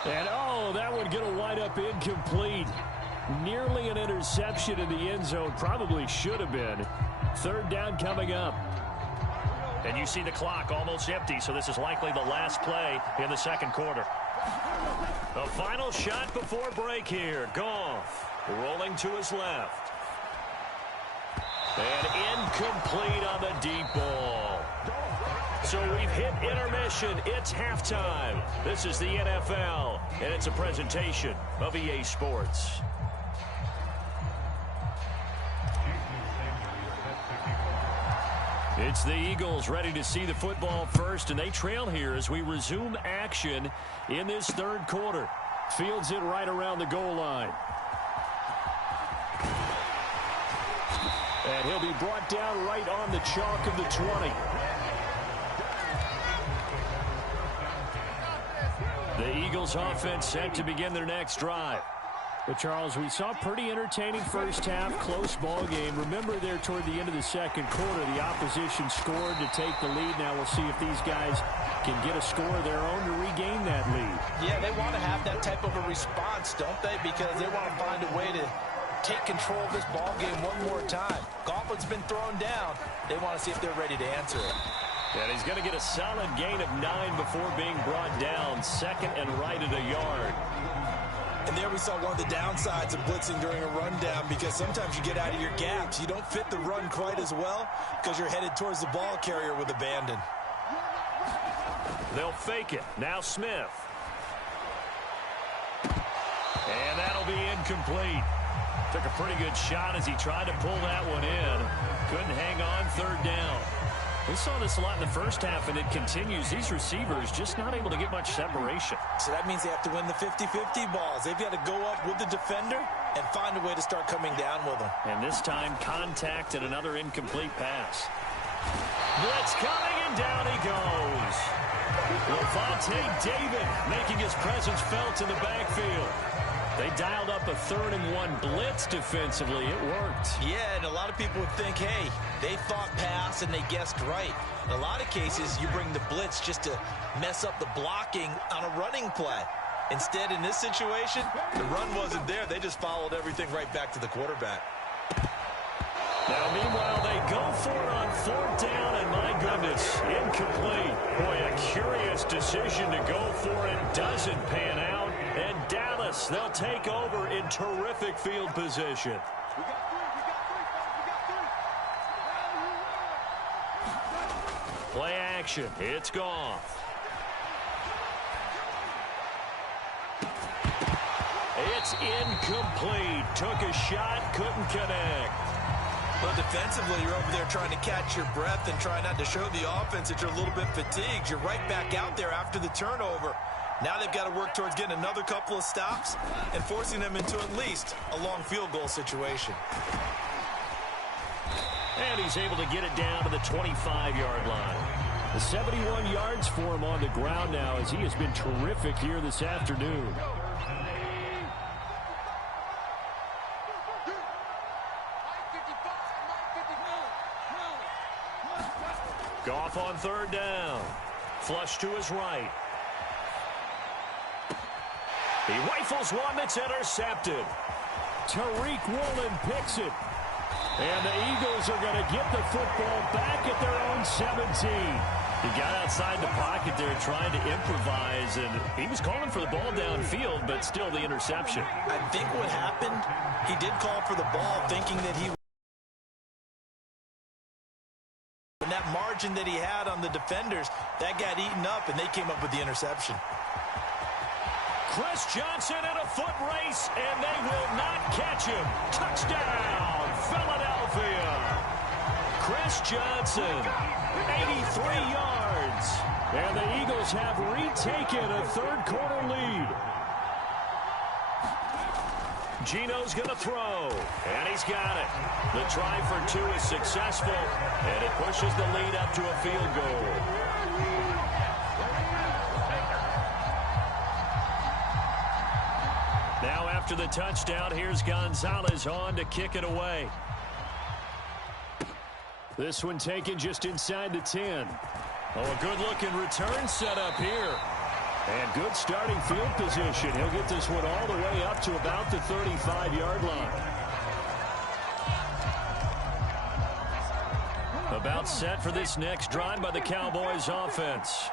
And oh, that one going to wind up incomplete. Nearly an interception in the end zone. Probably should have been. 3rd down coming up. And you see the clock almost empty, so this is likely the last play in the 2nd quarter. The final shot before break here. Goff rolling to his left. And incomplete on the deep ball. So we've hit intermission. It's halftime. This is the NFL, and it's a presentation of EA Sports. It's the Eagles ready to see the football first, and they trail here as we resume action in this 3rd quarter. Fields it right around the goal line. And he'll be brought down right on the chalk of the 20. The Eagles offense set to begin their next drive. But, Charles, we saw pretty entertaining first half, close ball game. Remember there toward the end of the 2nd quarter, the opposition scored to take the lead. Now we'll see if these guys can get a score of their own to regain that lead. Yeah, they want to have that type of a response, don't they? Because they want to find a way to take control of this ball game one more time. Gauntlet's been thrown down. They want to see if they're ready to answer it. And he's going to get a solid gain of 9 before being brought down. 2nd and right at a yard. And there we saw one of the downsides of blitzing during a rundown, because sometimes you get out of your gaps. You don't fit the run quite as well because you're headed towards the ball carrier with abandon. They'll fake it. Now Smith. And that'll be incomplete. Took a pretty good shot as he tried to pull that one in. Couldn't hang on 3rd down. We saw this a lot in the first half, and it continues. These receivers just not able to get much separation. So that means they have to win the 50-50 balls. They've got to go up with the defender and find a way to start coming down with them. And this time, contact and another incomplete pass. Blitz coming, and down he goes. Levante David making his presence felt in the backfield. They dialed up a 3rd and 1 blitz defensively. It worked. Yeah, and a lot of people would think, hey, they thought pass and they guessed right. In a lot of cases, you bring the blitz just to mess up the blocking on a running play. Instead, in this situation, the run wasn't there. They just followed everything right back to the quarterback. Now, meanwhile, they go for it on 4th down, and my goodness, incomplete. Boy, a curious decision to go for it. Doesn't pan out. And Dallas, they'll take over in terrific field position. Play action. It's gone. It's incomplete. Took a shot, couldn't connect. Well, defensively, you're over there trying to catch your breath and try not to show the offense that you're a little bit fatigued. You're right back out there after the turnover. Now they've got to work towards getting another couple of stops and forcing them into at least a long field goal situation. And he's able to get it down to the 25-yard line. The 71 yards for him on the ground now as he has been terrific here this afternoon. Goff on 3rd down. Flush to his right. He rifles one that's intercepted. Tariq Woolen picks it. And the Eagles are going to get the football back at their own 17. He got outside the pocket there trying to improvise, and he was calling for the ball downfield, but still the interception. I think what happened, he did call for the ball thinking that he... And that margin that he had on the defenders, that got eaten up, and they came up with the interception. Chris Johnson in a foot race, and they will not catch him. Touchdown, Philadelphia. Chris Johnson, 83 yards. And the Eagles have retaken a 3rd quarter lead. Gino's going to throw, and he's got it. The try for 2 is successful, and it pushes the lead up to a field goal. Now after the touchdown, here's Gonzalez on to kick it away. This one taken just inside the 10. Oh, a good-looking return set up here. And good starting field position. He'll get this one all the way up to about the 35-yard line. About set for this next drive by the Cowboys offense.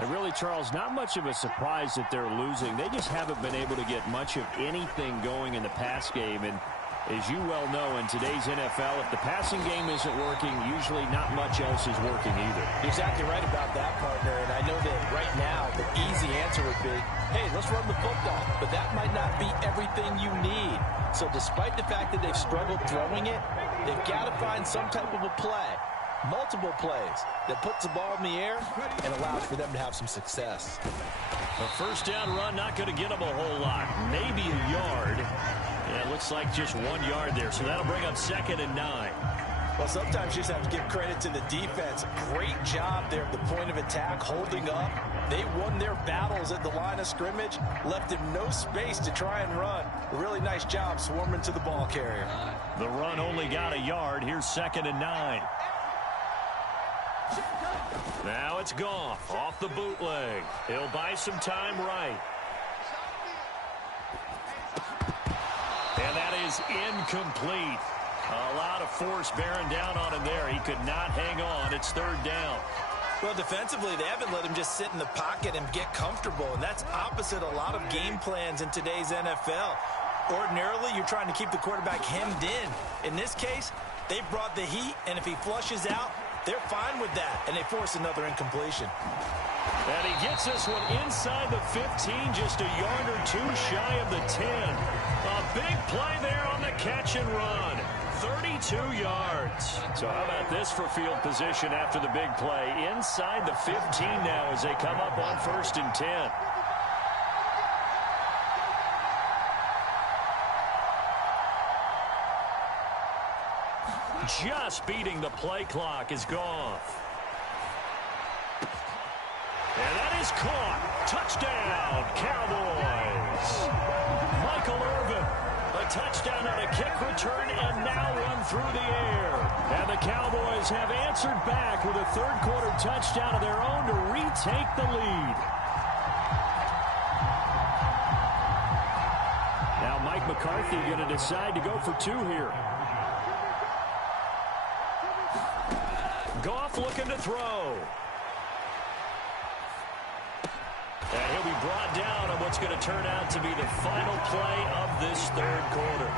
And really, Charles, not much of a surprise that they're losing. They just haven't been able to get much of anything going in the pass game. And as you well know, in today's NFL, if the passing game isn't working, usually not much else is working either. You're exactly right about that, partner. And I know that right now the easy answer would be, hey, let's run the football. But that might not be everything you need. So despite the fact that they've struggled throwing it, they've got to find some type of a play. Multiple plays that puts the ball in the air and allows for them to have some success. A 1st down run, not going to get them a whole lot. Maybe a yard. Yeah, it looks like just 1 yard there, so that'll bring up 2nd and 9. Well, sometimes you just have to give credit to the defense. Great job there at the point of attack, holding up. They won their battles at the line of scrimmage, left him no space to try and run. A really nice job swarming to the ball carrier. The run only got a yard. Here's 2nd and 9. Now it's Goff off the bootleg. He'll buy some time right. And that is incomplete. A lot of force bearing down on him there. He could not hang on. It's 3rd down. Well, defensively, they haven't let him just sit in the pocket and get comfortable, and that's opposite a lot of game plans in today's NFL. Ordinarily, you're trying to keep the quarterback hemmed in. In this case, they brought the heat, and if he flushes out, they're fine with that, and they force another incompletion. And he gets this one inside the 15, just a yard or 2 shy of the 10. A big play there on the catch and run. 32 yards. So how about this for field position after the big play? Inside the 15 now as they come up on 1st and 10. Just beating the play clock is Goff. And that is caught. Touchdown, Cowboys. Michael Irvin, a touchdown on a kick return and now run through the air. And the Cowboys have answered back with a third-quarter touchdown of their own to retake the lead. Now Mike McCarthy going to decide to go for two here. Goff looking to throw. And he'll be brought down on what's going to turn out to be the final play of this third quarter.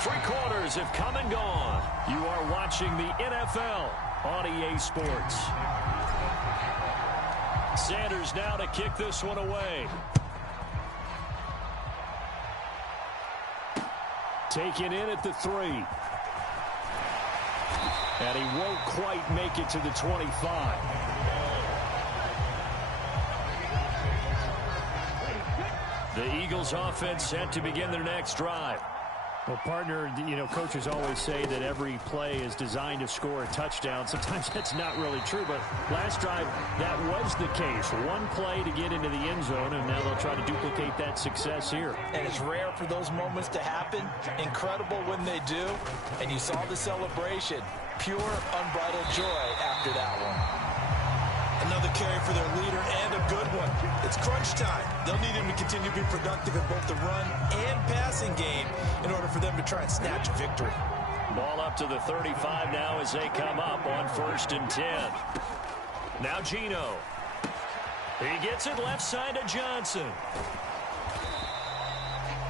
3 quarters have come and gone. You are watching the NFL on EA Sports. Sanders now to kick this one away. Taken in at the 3. And he won't quite make it to the 25. The Eagles offense set to begin their next drive. Well, partner, coaches always say that every play is designed to score a touchdown. Sometimes that's not really true, but last drive, that was the case. One play to get into the end zone, and now they'll try to duplicate that success here. And it's rare for those moments to happen. Incredible when they do. And you saw the celebration. Pure, unbridled joy after that one. Another carry for their leader, and a good one. It's crunch time. They'll need him to continue to be productive in both the run and passing game in order for them to try and snatch a victory. Ball up to the 35 now as they come up on 1st and 10. Now Geno. He gets it left side to Johnson.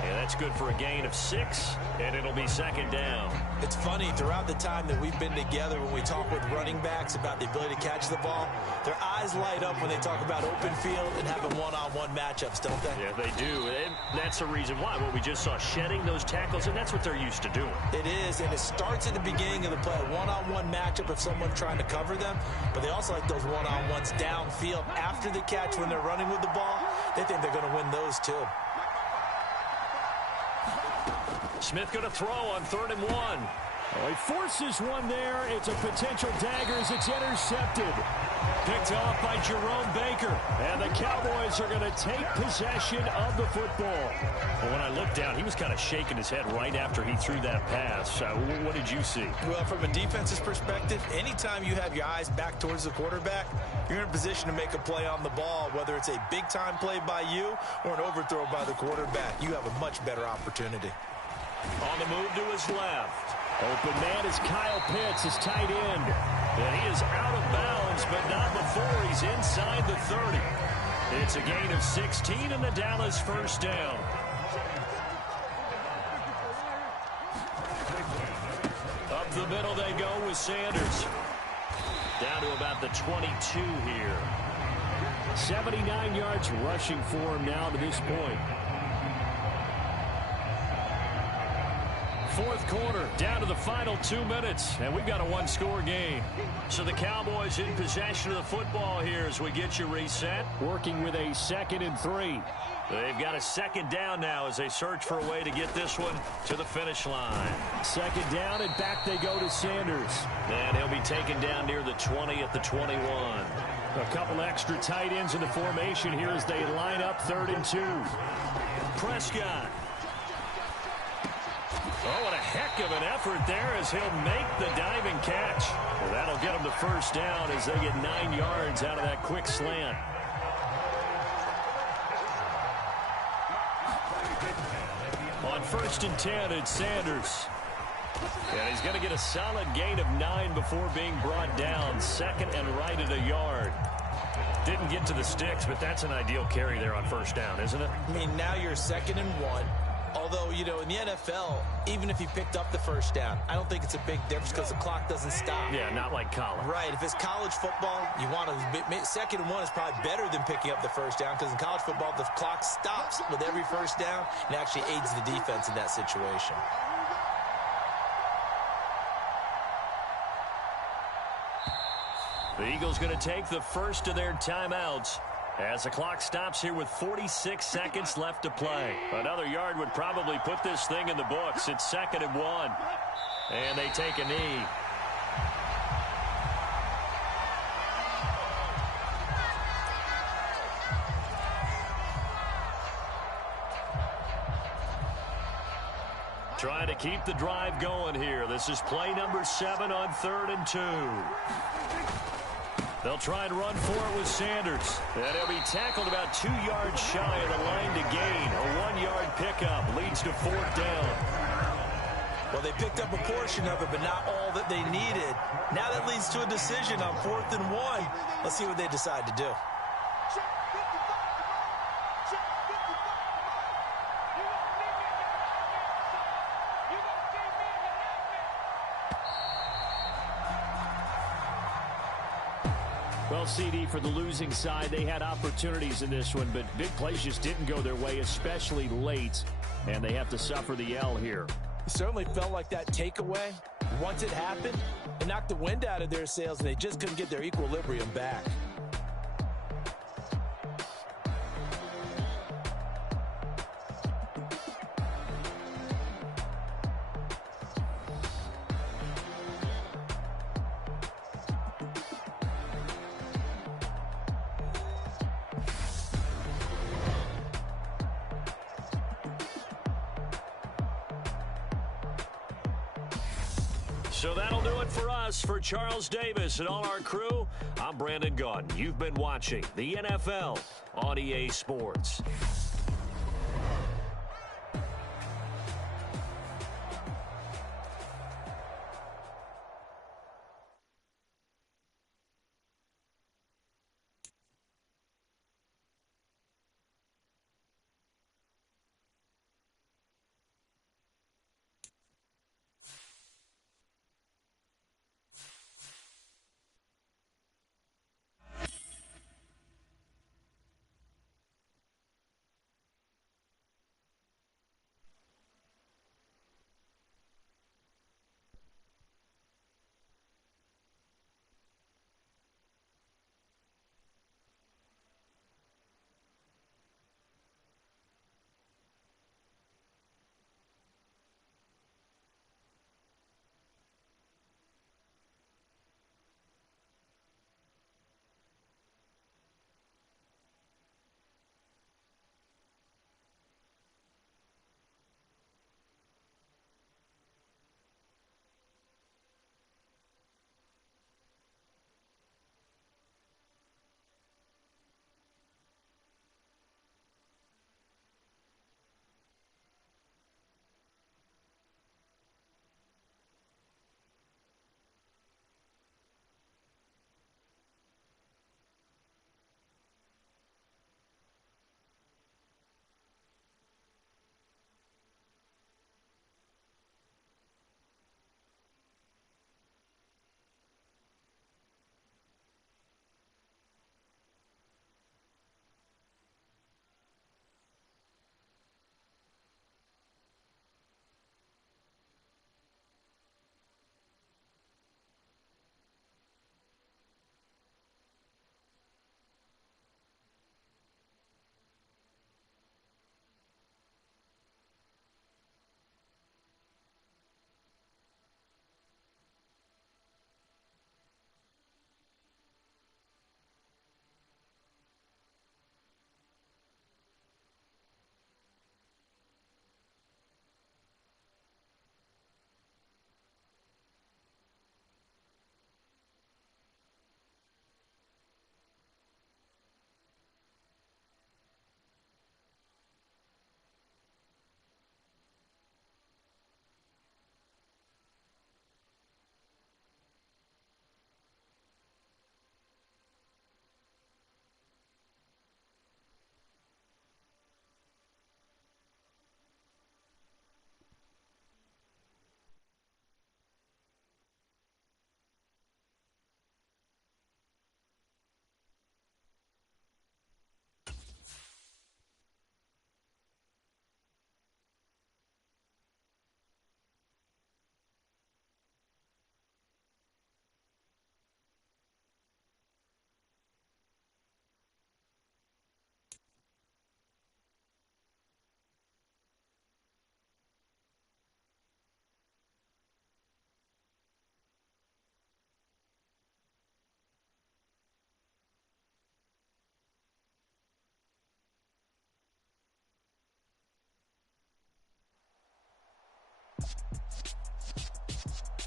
Yeah, that's good for a gain of 6, and it'll be 2nd down. It's funny, throughout the time that we've been together, when we talk with running backs about the ability to catch the ball, their eyes light up when they talk about open field and having one-on-one matchups, don't they? Yeah, they do, and that's the reason why. What we just saw, shedding those tackles, and that's what they're used to doing. It is, and it starts at the beginning of the play, a one-on-one matchup of someone trying to cover them, but they also like those one-on-ones downfield after the catch when they're running with the ball. They think they're going to win those, too. Smith going to throw on 3rd and 1. Oh, he forces one there. It's a potential dagger as it's intercepted. Picked off by Jerome Baker. And the Cowboys are going to take possession of the football. Well, when I looked down, he was kind of shaking his head right after he threw that pass. What did you see? Well, from a defense's perspective, anytime you have your eyes back towards the quarterback, you're in a position to make a play on the ball, whether it's a big-time play by you or an overthrow by the quarterback. You have a much better opportunity. On the move to his left. Open man is Kyle Pitts, his tight end. And he is out of bounds, but not before he's inside the 30. It's a gain of 16 and the Dallas 1st down. Up the middle they go with Sanders. Down to about the 22 here. 79 yards rushing for him now to this point. 4th quarter, down to the final 2 minutes, and we've got a 1-score game. So the Cowboys in possession of the football here as we get you reset. Working with a 2nd and 3. They've got a 2nd down now as they search for a way to get this one to the finish line. 2nd down, and back they go to Sanders. And he'll be taken down near the 20 at the 21. A couple extra tight ends in the formation here as they line up 3rd and 2. Prescott. Oh, what a heck of an effort there as he'll make the diving catch. Well, that'll get him the 1st down as they get 9 yards out of that quick slant. On 1st and 10, it's Sanders. And he's going to get a solid gain of 9 before being brought down. 2nd and right at a yard. Didn't get to the sticks, but that's an ideal carry there on 1st down, isn't it? I mean, now you're 2nd and 1. Although, in the NFL, even if he picked up the 1st down, I don't think it's a big difference because the clock doesn't stop. Yeah, not like college. Right. If it's college football, you want to 2nd and 1 is probably better than picking up the 1st down because in college football, the clock stops with every 1st down and actually aids the defense in that situation. The Eagles going to take the first of their timeouts as the clock stops here with 46 seconds left to play. Another yard would probably put this thing in the books. It's 2nd and 1. And they take a knee. keep the drive going here. This is play number 7 on 3rd and 2. They'll try and run for it with Sanders. And he'll be tackled about 2 yards shy of the line to gain. A 1-yard pickup leads to 4th down. Well, they picked up a portion of it, but not all that they needed. Now that leads to a decision on 4th and 1. Let's see what they decide to do. Well, CD, for the losing side, they had opportunities in this one, but big plays just didn't go their way, especially late, and they have to suffer the L here. It certainly felt like that takeaway, once it happened, it knocked the wind out of their sails, and they just couldn't get their equilibrium back. So that'll do it for us. For Charles Davis and all our crew, I'm Brandon Gaudin. You've been watching the NFL on EA Sports.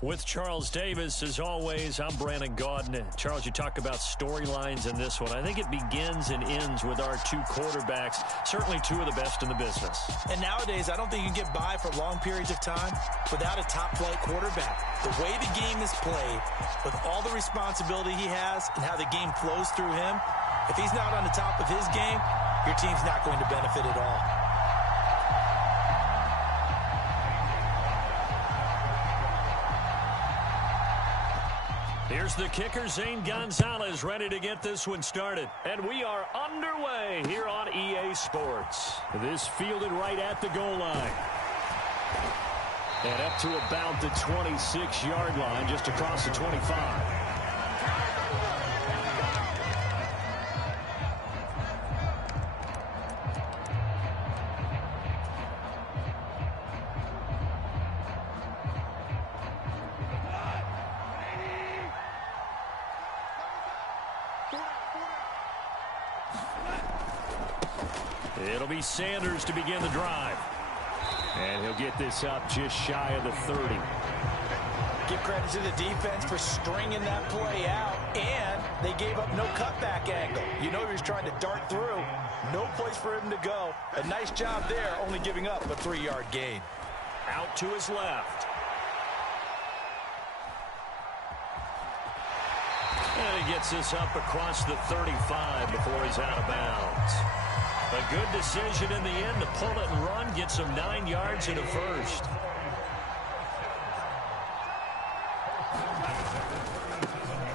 With Charles Davis, as always, I'm Brandon Gaudin. Charles, you talk about storylines in this one. I think it begins and ends with our two quarterbacks, certainly two of the best in the business. And nowadays, I don't think you can get by for long periods of time without a top-flight quarterback. The way the game is played, with all the responsibility he has and how the game flows through him, if he's not on the top of his game, your team's not going to benefit at all. Here's the kicker, Zane Gonzalez, ready to get this one started. And we are underway here on EA Sports. This fielded right at the goal line. And up to about the 26-yard line, just across the 25. It'll be Sanders to begin the drive. And he'll get this up just shy of the 30. Give credit to the defense for stringing that play out, and they gave up no cutback angle. You know he was trying to dart through. No place for him to go. A nice job there, only giving up a 3-yard gain. Out to his left. And he gets this up across the 35 before he's out of bounds. A good decision in the end to pull it and run, get some 9 yards and a first.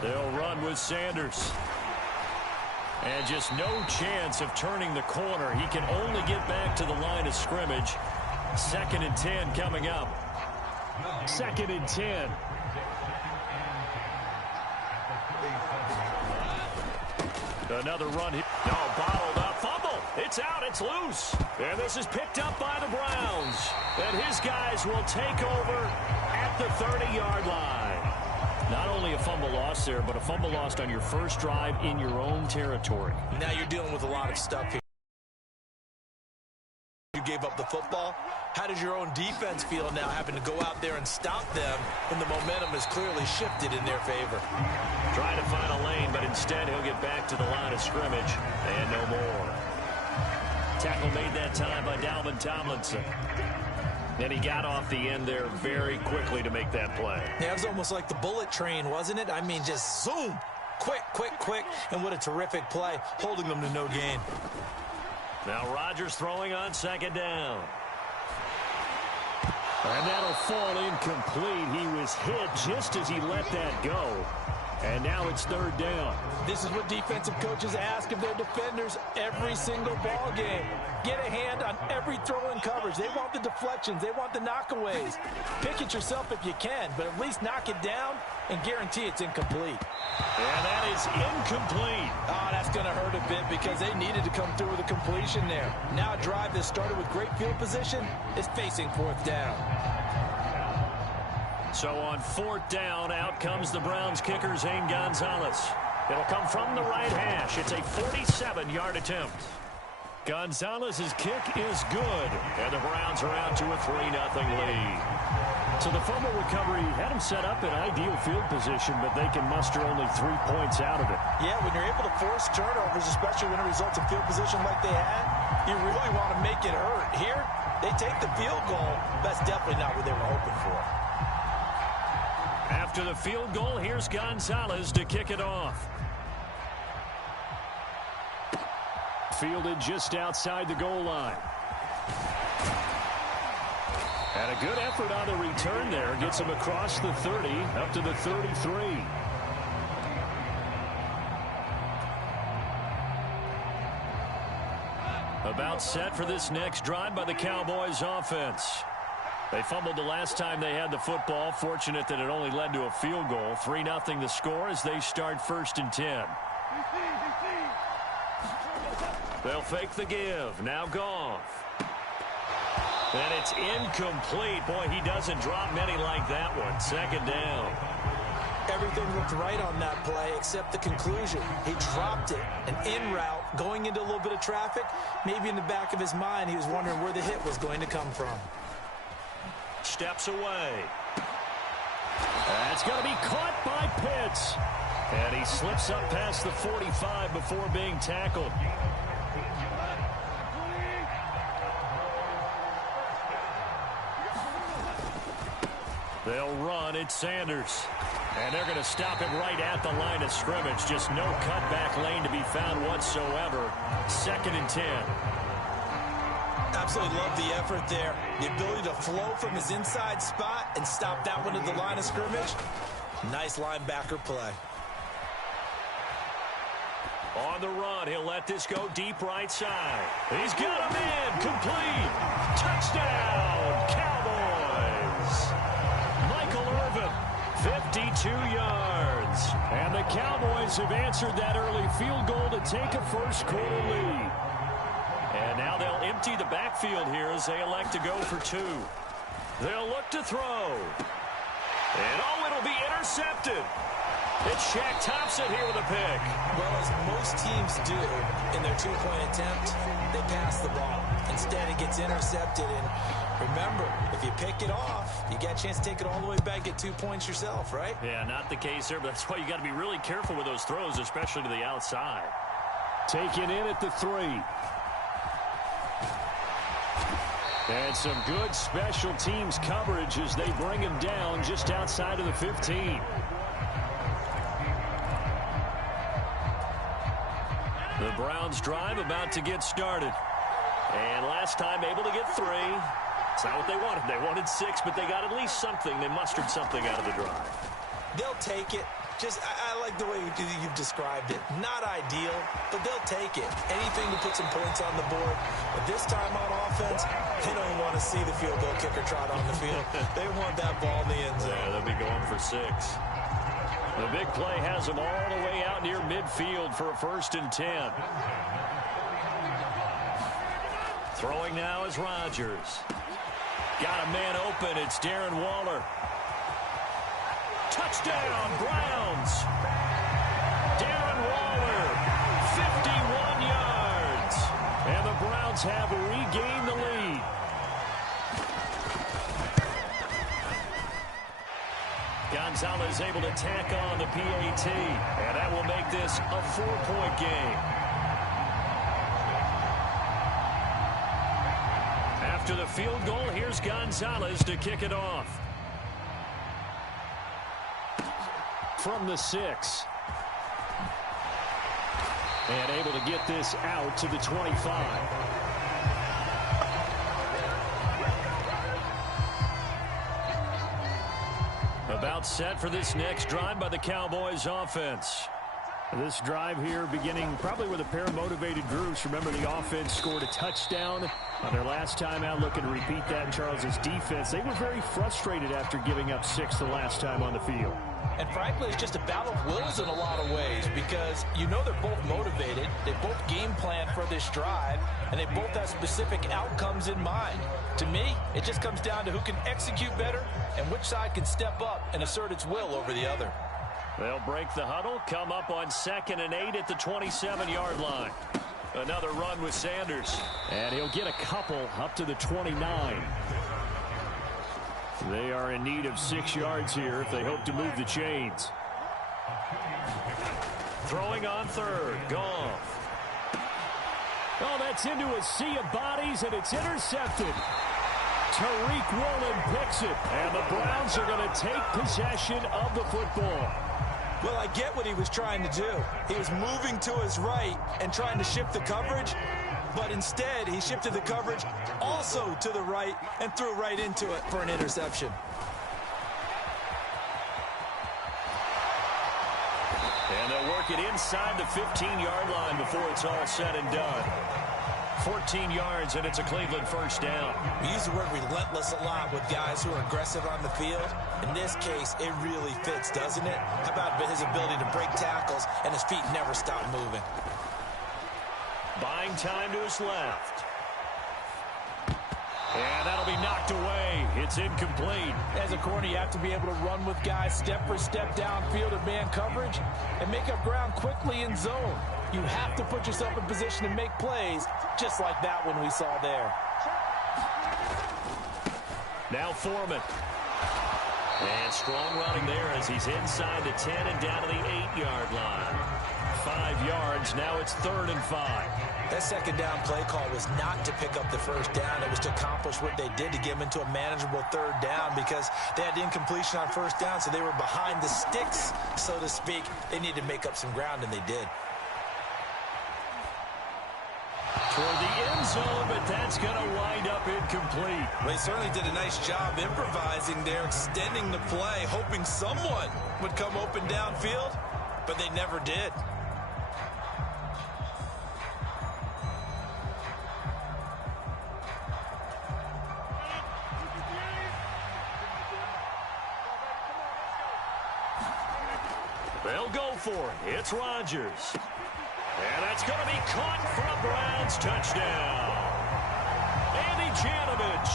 They'll run with Sanders. And just no chance of turning the corner. He can only get back to the line of scrimmage. 2nd and 10 coming up. 2nd and 10. Another run here. No, bottled up. Fumble. It's out. It's loose. And this is picked up by the Browns. And his guys will take over at the 30-yard line. Not only a fumble loss there, but a fumble lost on your first drive in your own territory. Now you're dealing with a lot of stuff here. You gave up the football. How does your own defense feel now having to go out there and stop them when the momentum is clearly shifted in their favor? Trying to find a lane, but instead he'll get back to the line of scrimmage and no more. Tackle made that time by Dalvin Tomlinson. And he got off the end there very quickly to make that play. Yeah, it was almost like the bullet train, wasn't it? I mean, just zoom. Quick, quick, quick. And what a terrific play, holding them to no gain. Now Rodgers throwing on 2nd down. And that'll fall incomplete. He was hit just as he let that go. And now it's 3rd down. This is what defensive coaches ask of their defenders every single ball game. Get a hand on every throw in coverage. They want the deflections. They want the knockaways. Pick it yourself if you can, but at least knock it down and guarantee it's incomplete. And that is incomplete. Oh, that's going to hurt a bit because they needed to come through with a completion there. Now a drive that started with great field position is facing 4th down. So on 4th down, out comes the Browns kicker, Zane Gonzalez. It'll come from the right hash. It's a 47-yard attempt. Gonzalez's kick is good, and the Browns are out to a 3-0 lead. So the fumble recovery had them set up in ideal field position, but they can muster only 3 points out of it. Yeah, when you're able to force turnovers, especially when it results in field position like they had, you really want to make it hurt. Here, they take the field goal. That's definitely not what they were hoping for. After the field goal, here's Gonzalez to kick it off. Fielded just outside the goal line. And a good effort on the return there. Gets him across the 30, up to the 33. About set for this next drive by the Cowboys offense. They fumbled the last time they had the football. Fortunate that it only led to a field goal. 3-0 the score as they start 1st and 10. They'll fake the give. Now Goff. And it's incomplete. Boy, he doesn't drop many like that one. 2nd down. Everything looked right on that play except the conclusion. He dropped it. An in route, going into a little bit of traffic. Maybe in the back of his mind, he was wondering where the hit was going to come from. Steps away. It's going to be caught by Pitts. And he slips up past the 45 before being tackled. They'll run at Sanders. And they're going to stop him right at the line of scrimmage. Just no cutback lane to be found whatsoever. 2nd and 10. Absolutely love the effort there. The ability to flow from his inside spot and stop that one at the line of scrimmage. Nice linebacker play. On the run, he'll let this go deep right side. He's got him in. Complete. Touchdown, Cowboys. Michael Irvin, 52 yards. And the Cowboys have answered that early field goal to take a first quarter lead. And now they'll empty the backfield here as they elect to go for 2. They'll look to throw. And it'll be intercepted. It's Shaq Thompson here with a pick. Well, as most teams do in their 2-point attempt, they pass the ball. Instead, it gets intercepted. And remember, if you pick it off, you get a chance to take it all the way back, get 2 points yourself, right? Yeah, not the case there, but that's why you got to be really careful with those throws, especially to the outside. Taken in at the 3. And some good special teams coverage as they bring him down just outside of the 15. The Browns drive about to get started. And last time able to get 3. It's not what they wanted. They wanted 6, but they got at least something. They mustered something out of the drive. They'll take it. I like the way you've described it. Not ideal, but they'll take it. Anything to put some points on the board. But this time on offense, they don't want to see the field goal kicker trot on the field. They want that ball in the end zone. Yeah, they'll be going for 6. The big play has them all the way out near midfield for a 1st and 10. Throwing now is Rodgers. Got a man open. It's Darren Waller. Touchdown, Browns. Darren Waller, 51 yards. And the Browns have regained the lead. Gonzalez able to tack on the PAT. And that will make this a 4-point game. After the field goal, here's Gonzalez to kick it off. From the 6. And able to get this out to the 25. About set for this next drive by the Cowboys offense. This drive here beginning probably with a pair of motivated groups. Remember, the offense scored a touchdown on their last time out. Looking to repeat that in Charles's defense. They were very frustrated after giving up 6 the last time on the field. And frankly, it's just a battle of wills in a lot of ways because you know they're both motivated. They both game plan for this drive, and they both have specific outcomes in mind. To me, it just comes down to who can execute better and which side can step up and assert its will over the other. They'll break the huddle, come up on 2nd and 8 at the 27-yard line. Another run with Sanders. And he'll get a couple up to the 29. They are in need of 6 yards here if they hope to move the chains. Throwing on 3rd. Goff. Oh, that's into a sea of bodies, and it's intercepted. Tariq Woolen picks it, and the Browns are going to take possession of the football. Well, I get what he was trying to do. He was moving to his right and trying to shift the coverage, but instead he shifted the coverage also to the right and threw right into it for an interception. And they'll work it inside the 15-yard line before it's all said and done. 14 yards, and it's a Cleveland first down. We use the word relentless a lot with guys who are aggressive on the field. In this case, it really fits, doesn't it? How about his ability to break tackles and his feet never stop moving? Buying time to his left. And that'll be knocked away. It's incomplete. As a corner, you have to be able to run with guys step for step downfield in man coverage and make up ground quickly in zone. You have to put yourself in position to make plays, just like that one we saw there. Now Foreman. And strong running there as he's inside the 10 and down to the 8-yard line. 5 yards. Now it's 3rd and 5. That second down play call was not to pick up the first down. It was to accomplish what they did to get them into a manageable 3rd down because they had incompletion on first down, so they were behind the sticks, so to speak. They needed to make up some ground, and they did. Toward the end zone, but that's going to wind up incomplete. Well, they certainly did a nice job improvising there, extending the play, hoping someone would come open downfield, but they never did. They'll go for it. It's Rodgers. And that's going to be caught for a Browns touchdown. Andy Janovich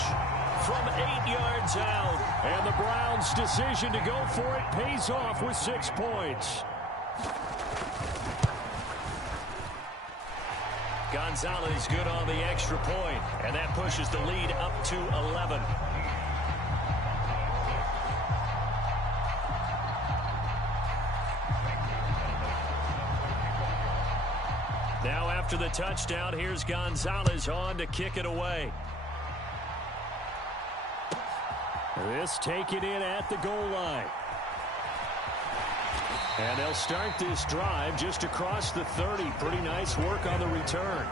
from 8 yards out. And the Browns' decision to go for it pays off with 6 points. Gonzalez good on the extra point, and that pushes the lead up to 11. Now after the touchdown, here's Gonzalez on to kick it away. This taken in at the goal line. And they'll start this drive just across the 30. Pretty nice work on the return.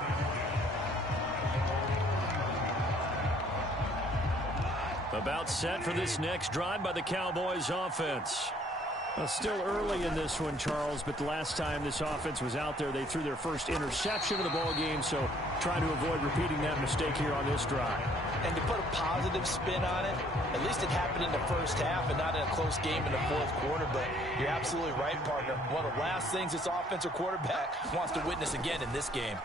About set for this next drive by the Cowboys offense. Well, still early in this one, Charles, but the last time this offense was out there, they threw their first interception of the ball game, so trying to avoid repeating that mistake here on this drive. And to put a positive spin on it, at least it happened in the first half and not in a close game in the fourth quarter, but you're absolutely right, partner. One of the last things this offensive quarterback wants to witness again in this game.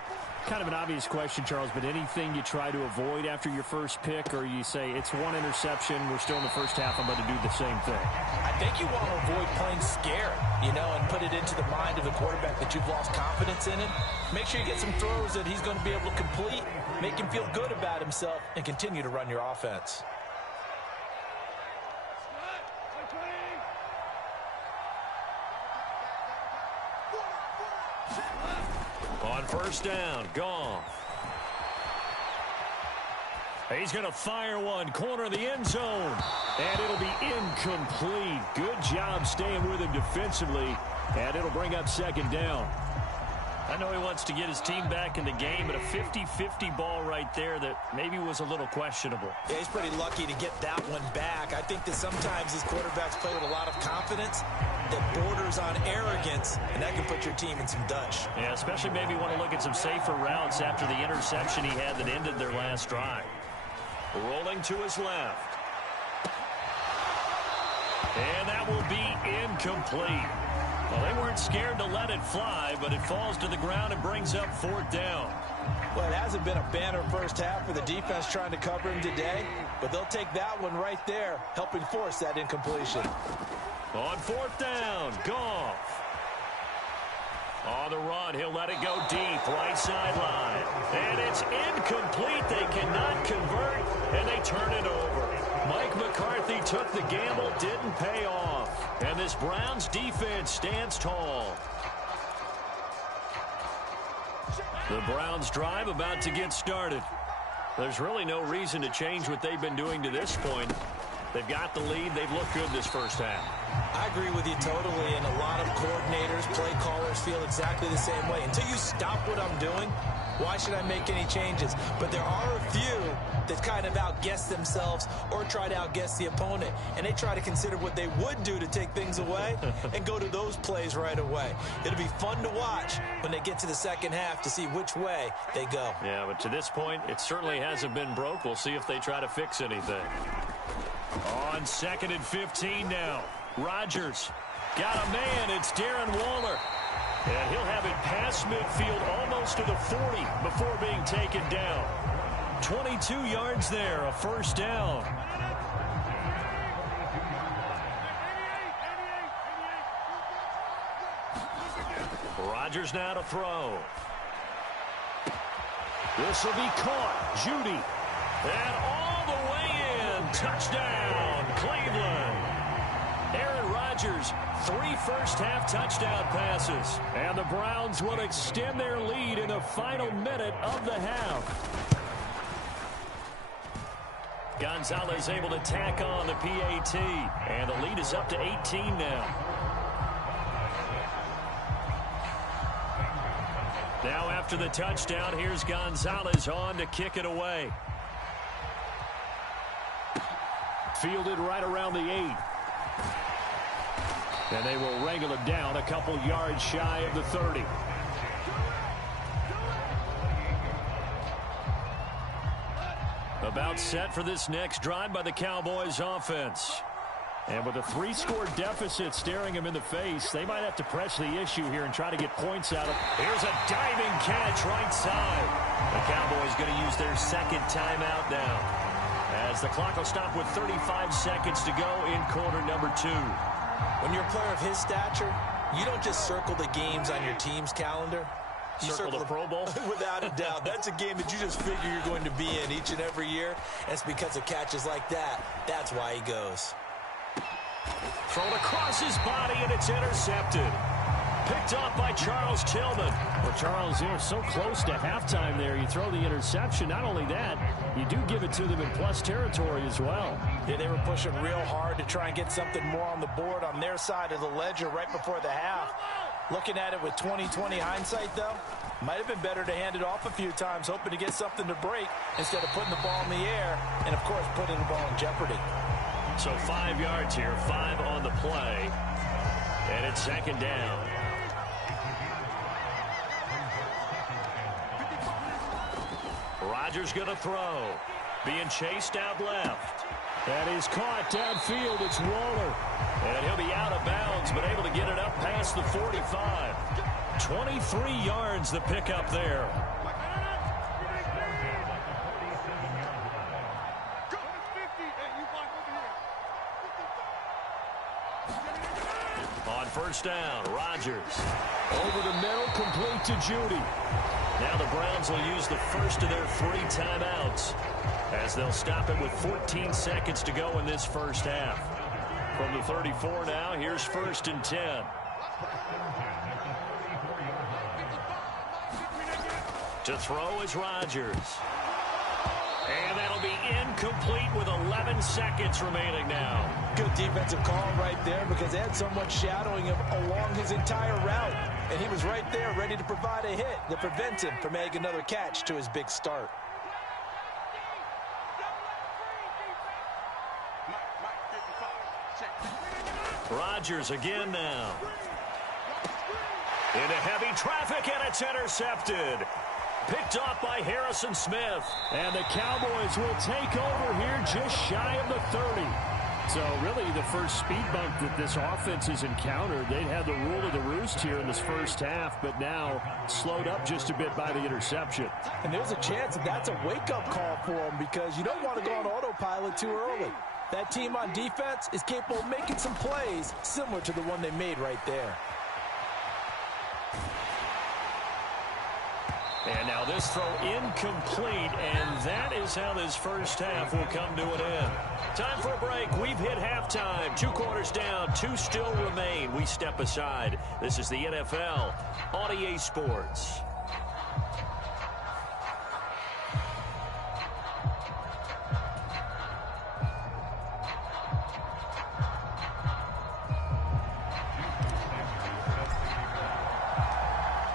Kind of an obvious question, Charles, but anything you try to avoid after your first pick, or you say it's one interception, we're still in the first half, I'm going to do the same thing? I think you want to avoid playing scared, and put it into the mind of the quarterback that you've lost confidence in him. Make sure you get some throws that he's going to be able to complete, make him feel good about himself, and continue to run your offense. On first down, Goff. He's going to fire one, corner of the end zone, and it'll be incomplete. Good job staying with him defensively, and it'll bring up second down. I know he wants to get his team back in the game, but a 50-50 ball right there that maybe was a little questionable. Yeah, he's pretty lucky to get that one back. I think that sometimes these quarterbacks play with a lot of confidence that borders on arrogance, and that can put your team in some dutch. Yeah, especially maybe want to look at some safer routes after the interception he had that ended their last drive. Rolling to his left. And that will be incomplete. Well, they weren't scared to let it fly, but it falls to the ground and brings up fourth down. Well, it hasn't been a banner first half for the defense trying to cover him today, but they'll take that one right there, helping force that incompletion. On fourth down, Goff. On the run, he'll let it go deep, right sideline. And it's incomplete. They cannot convert, and they turn it over. Mike McCarthy took the gamble, didn't pay off. And this Browns defense stands tall. The Browns drive about to get started. There's really no reason to change what they've been doing to this point. They've got the lead. They've looked good this first half. I agree with you totally, and a lot of coordinators, play callers feel exactly the same way. Until you stop what I'm doing, why should I make any changes? But there are a few that kind of outguess themselves or try to outguess the opponent, and they try to consider what they would do to take things away and go to those plays right away. It'll be fun to watch when they get to the second half to see which way they go. Yeah, but to this point, it certainly hasn't been broke. We'll see if they try to fix anything. On 2nd and 15 now. Rodgers got a man. It's Darren Waller. And he'll have it past midfield almost to the 40 before being taken down. 22 yards there, a first down. Rodgers now to throw. This will be caught. Judy. And all the way in. Touchdown, Cleveland. Rodgers, 3 first-half touchdown passes. And the Browns will extend their lead in the final minute of the half. Gonzalez able to tack on the PAT. And the lead is up to 18 now. Now after the touchdown, here's Gonzalez on to kick it away. Fielded right around the 8. And they will wrangle it down a couple yards shy of the 30. About set for this next drive by the Cowboys offense. And with a 3-score deficit staring them in the face, they might have to press the issue here and try to get points out of. Here's a diving catch right side. The Cowboys going to use their second timeout now, as the clock will stop with 35 seconds to go in quarter number 2. When you're a player of his stature, you don't just circle the games on your team's calendar. You circle the Pro Bowl? Without a doubt. That's a game that you just figure you're going to be in each and every year. And it's because of catches like that. That's why he goes. Thrown across his body, and it's intercepted. Picked off by Charles Tillman. Well, Charles, so close to halftime there. You throw the interception. Not only that, you do give it to them in plus territory as well. Yeah, they were pushing real hard to try and get something more on the board on their side of the ledger right before the half. Looking at it with 20/20 hindsight, though, might have been better to hand it off a few times, hoping to get something to break instead of putting the ball in the air and, of course, putting the ball in jeopardy. So 5 yards here, 5 on the play, and it's second down. Rodgers going to throw. Being chased out left. That is caught downfield. It's Waller. And he'll be out of bounds, but able to get it up past the 45. 23 yards the pickup there. On first down, Rodgers. Over the middle, complete to Judy. Now the Browns will use the first of their 3 timeouts, as they'll stop it with 14 seconds to go in this first half. From the 34 now, here's first and 10. To throw is Rodgers. And that'll be incomplete with 11 seconds remaining now. Good defensive call right there, because they had someone shadowing him along his entire route. And he was right there ready to provide a hit that prevents him from making another catch to his big start. Rodgers again now. Into heavy traffic, and it's intercepted. Picked off by Harrison Smith. And the Cowboys will take over here just shy of the 30. So really the first speed bump that this offense has encountered. They'd had the rule of the roost here in this first half, but now slowed up just a bit by the interception. And there's a chance that that's a wake-up call for them, because you don't want to go on autopilot too early. That team on defense is capable of making some plays similar to the one they made right there. And now this throw incomplete, and that is how this first half will come to an end. Time for a break. We've hit halftime. 2 quarters down, 2 still remain. We step aside. This is the NFL on EA Sports.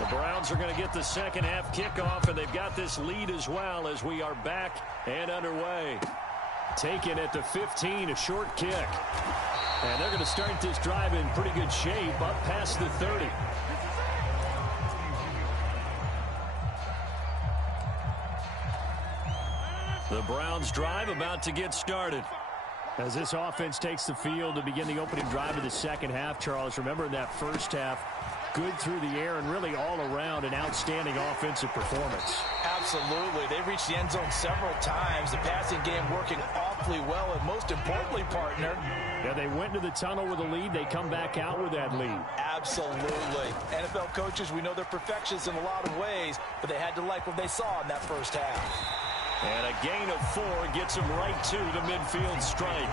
Browns are going to get the second half kickoff, and they've got this lead as well as we are back and underway. Taken at the 15, a short kick. And they're going to start this drive in pretty good shape, up past the 30. The Browns drive about to get started. As this offense takes the field to begin the opening drive of the second half, Charles, remember in that first half, good through the air and really all around an outstanding offensive performance. Absolutely. They reached the end zone several times. The passing game working awfully well, and most importantly, partner. Yeah, they went into the tunnel with a lead. They come back out with that lead. Absolutely. NFL coaches, we know they're perfectionists in a lot of ways, but they had to like what they saw in that first half. And a gain of 4 gets him right to the midfield stripe.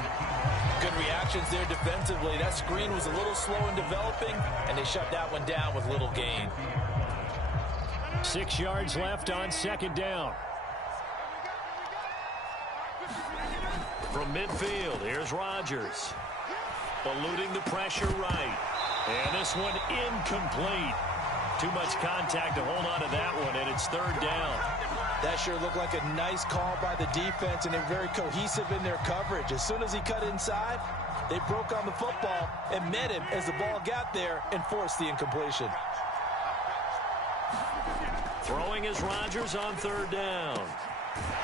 Good reactions there defensively. That screen was a little slow in developing, and they shut that one down with little gain. 6 yards left on second down. From midfield, here's Rodgers. Eluding the pressure right. And this one incomplete. Too much contact to hold on to that one, and it's third down. That sure looked like a nice call by the defense, and they're very cohesive in their coverage. As soon as he cut inside, they broke on the football and met him as the ball got there and forced the incompletion. Throwing is Rodgers on third down.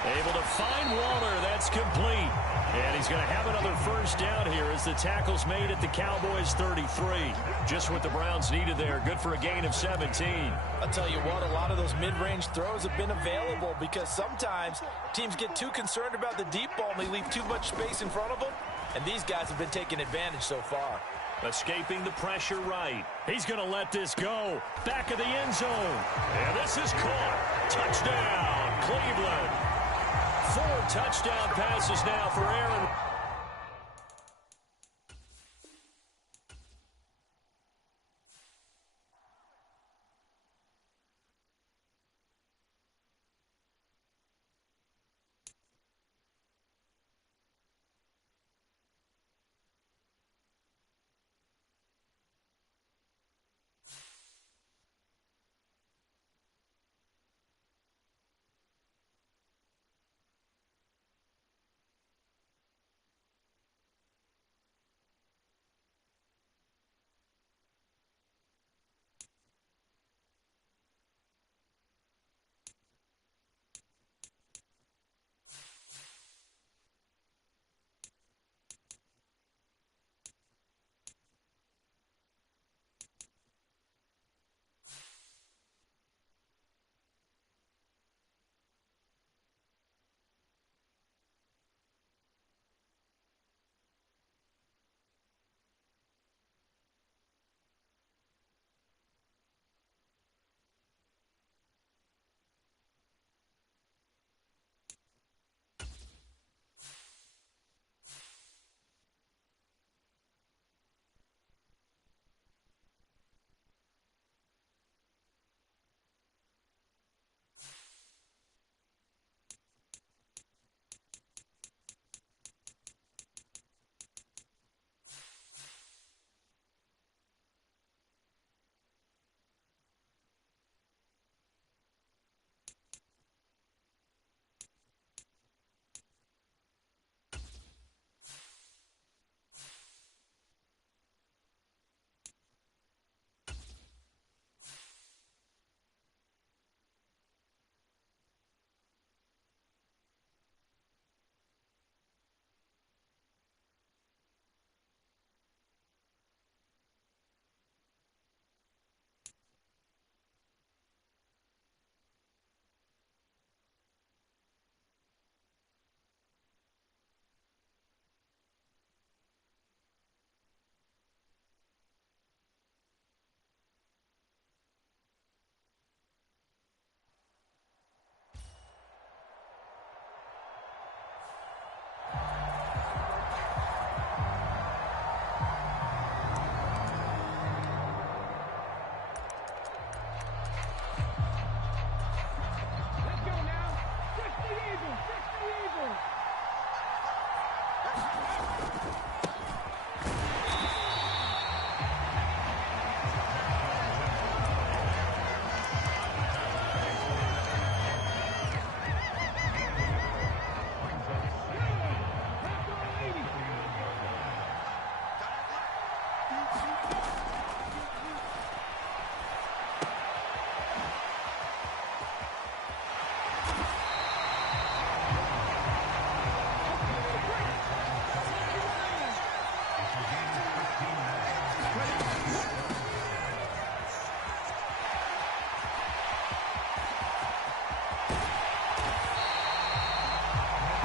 Able to find Waller. That's complete. And he's going to have another first down here as the tackle's made at the Cowboys' 33. Just what the Browns needed there. Good for a gain of 17. I'll tell you what, a lot of those mid-range throws have been available because sometimes teams get too concerned about the deep ball and they leave too much space in front of them. And these guys have been taking advantage so far. Escaping the pressure right. He's going to let this go. Back of the end zone. And this is caught. Touchdown, Cleveland. 4 touchdown passes now for Aaron.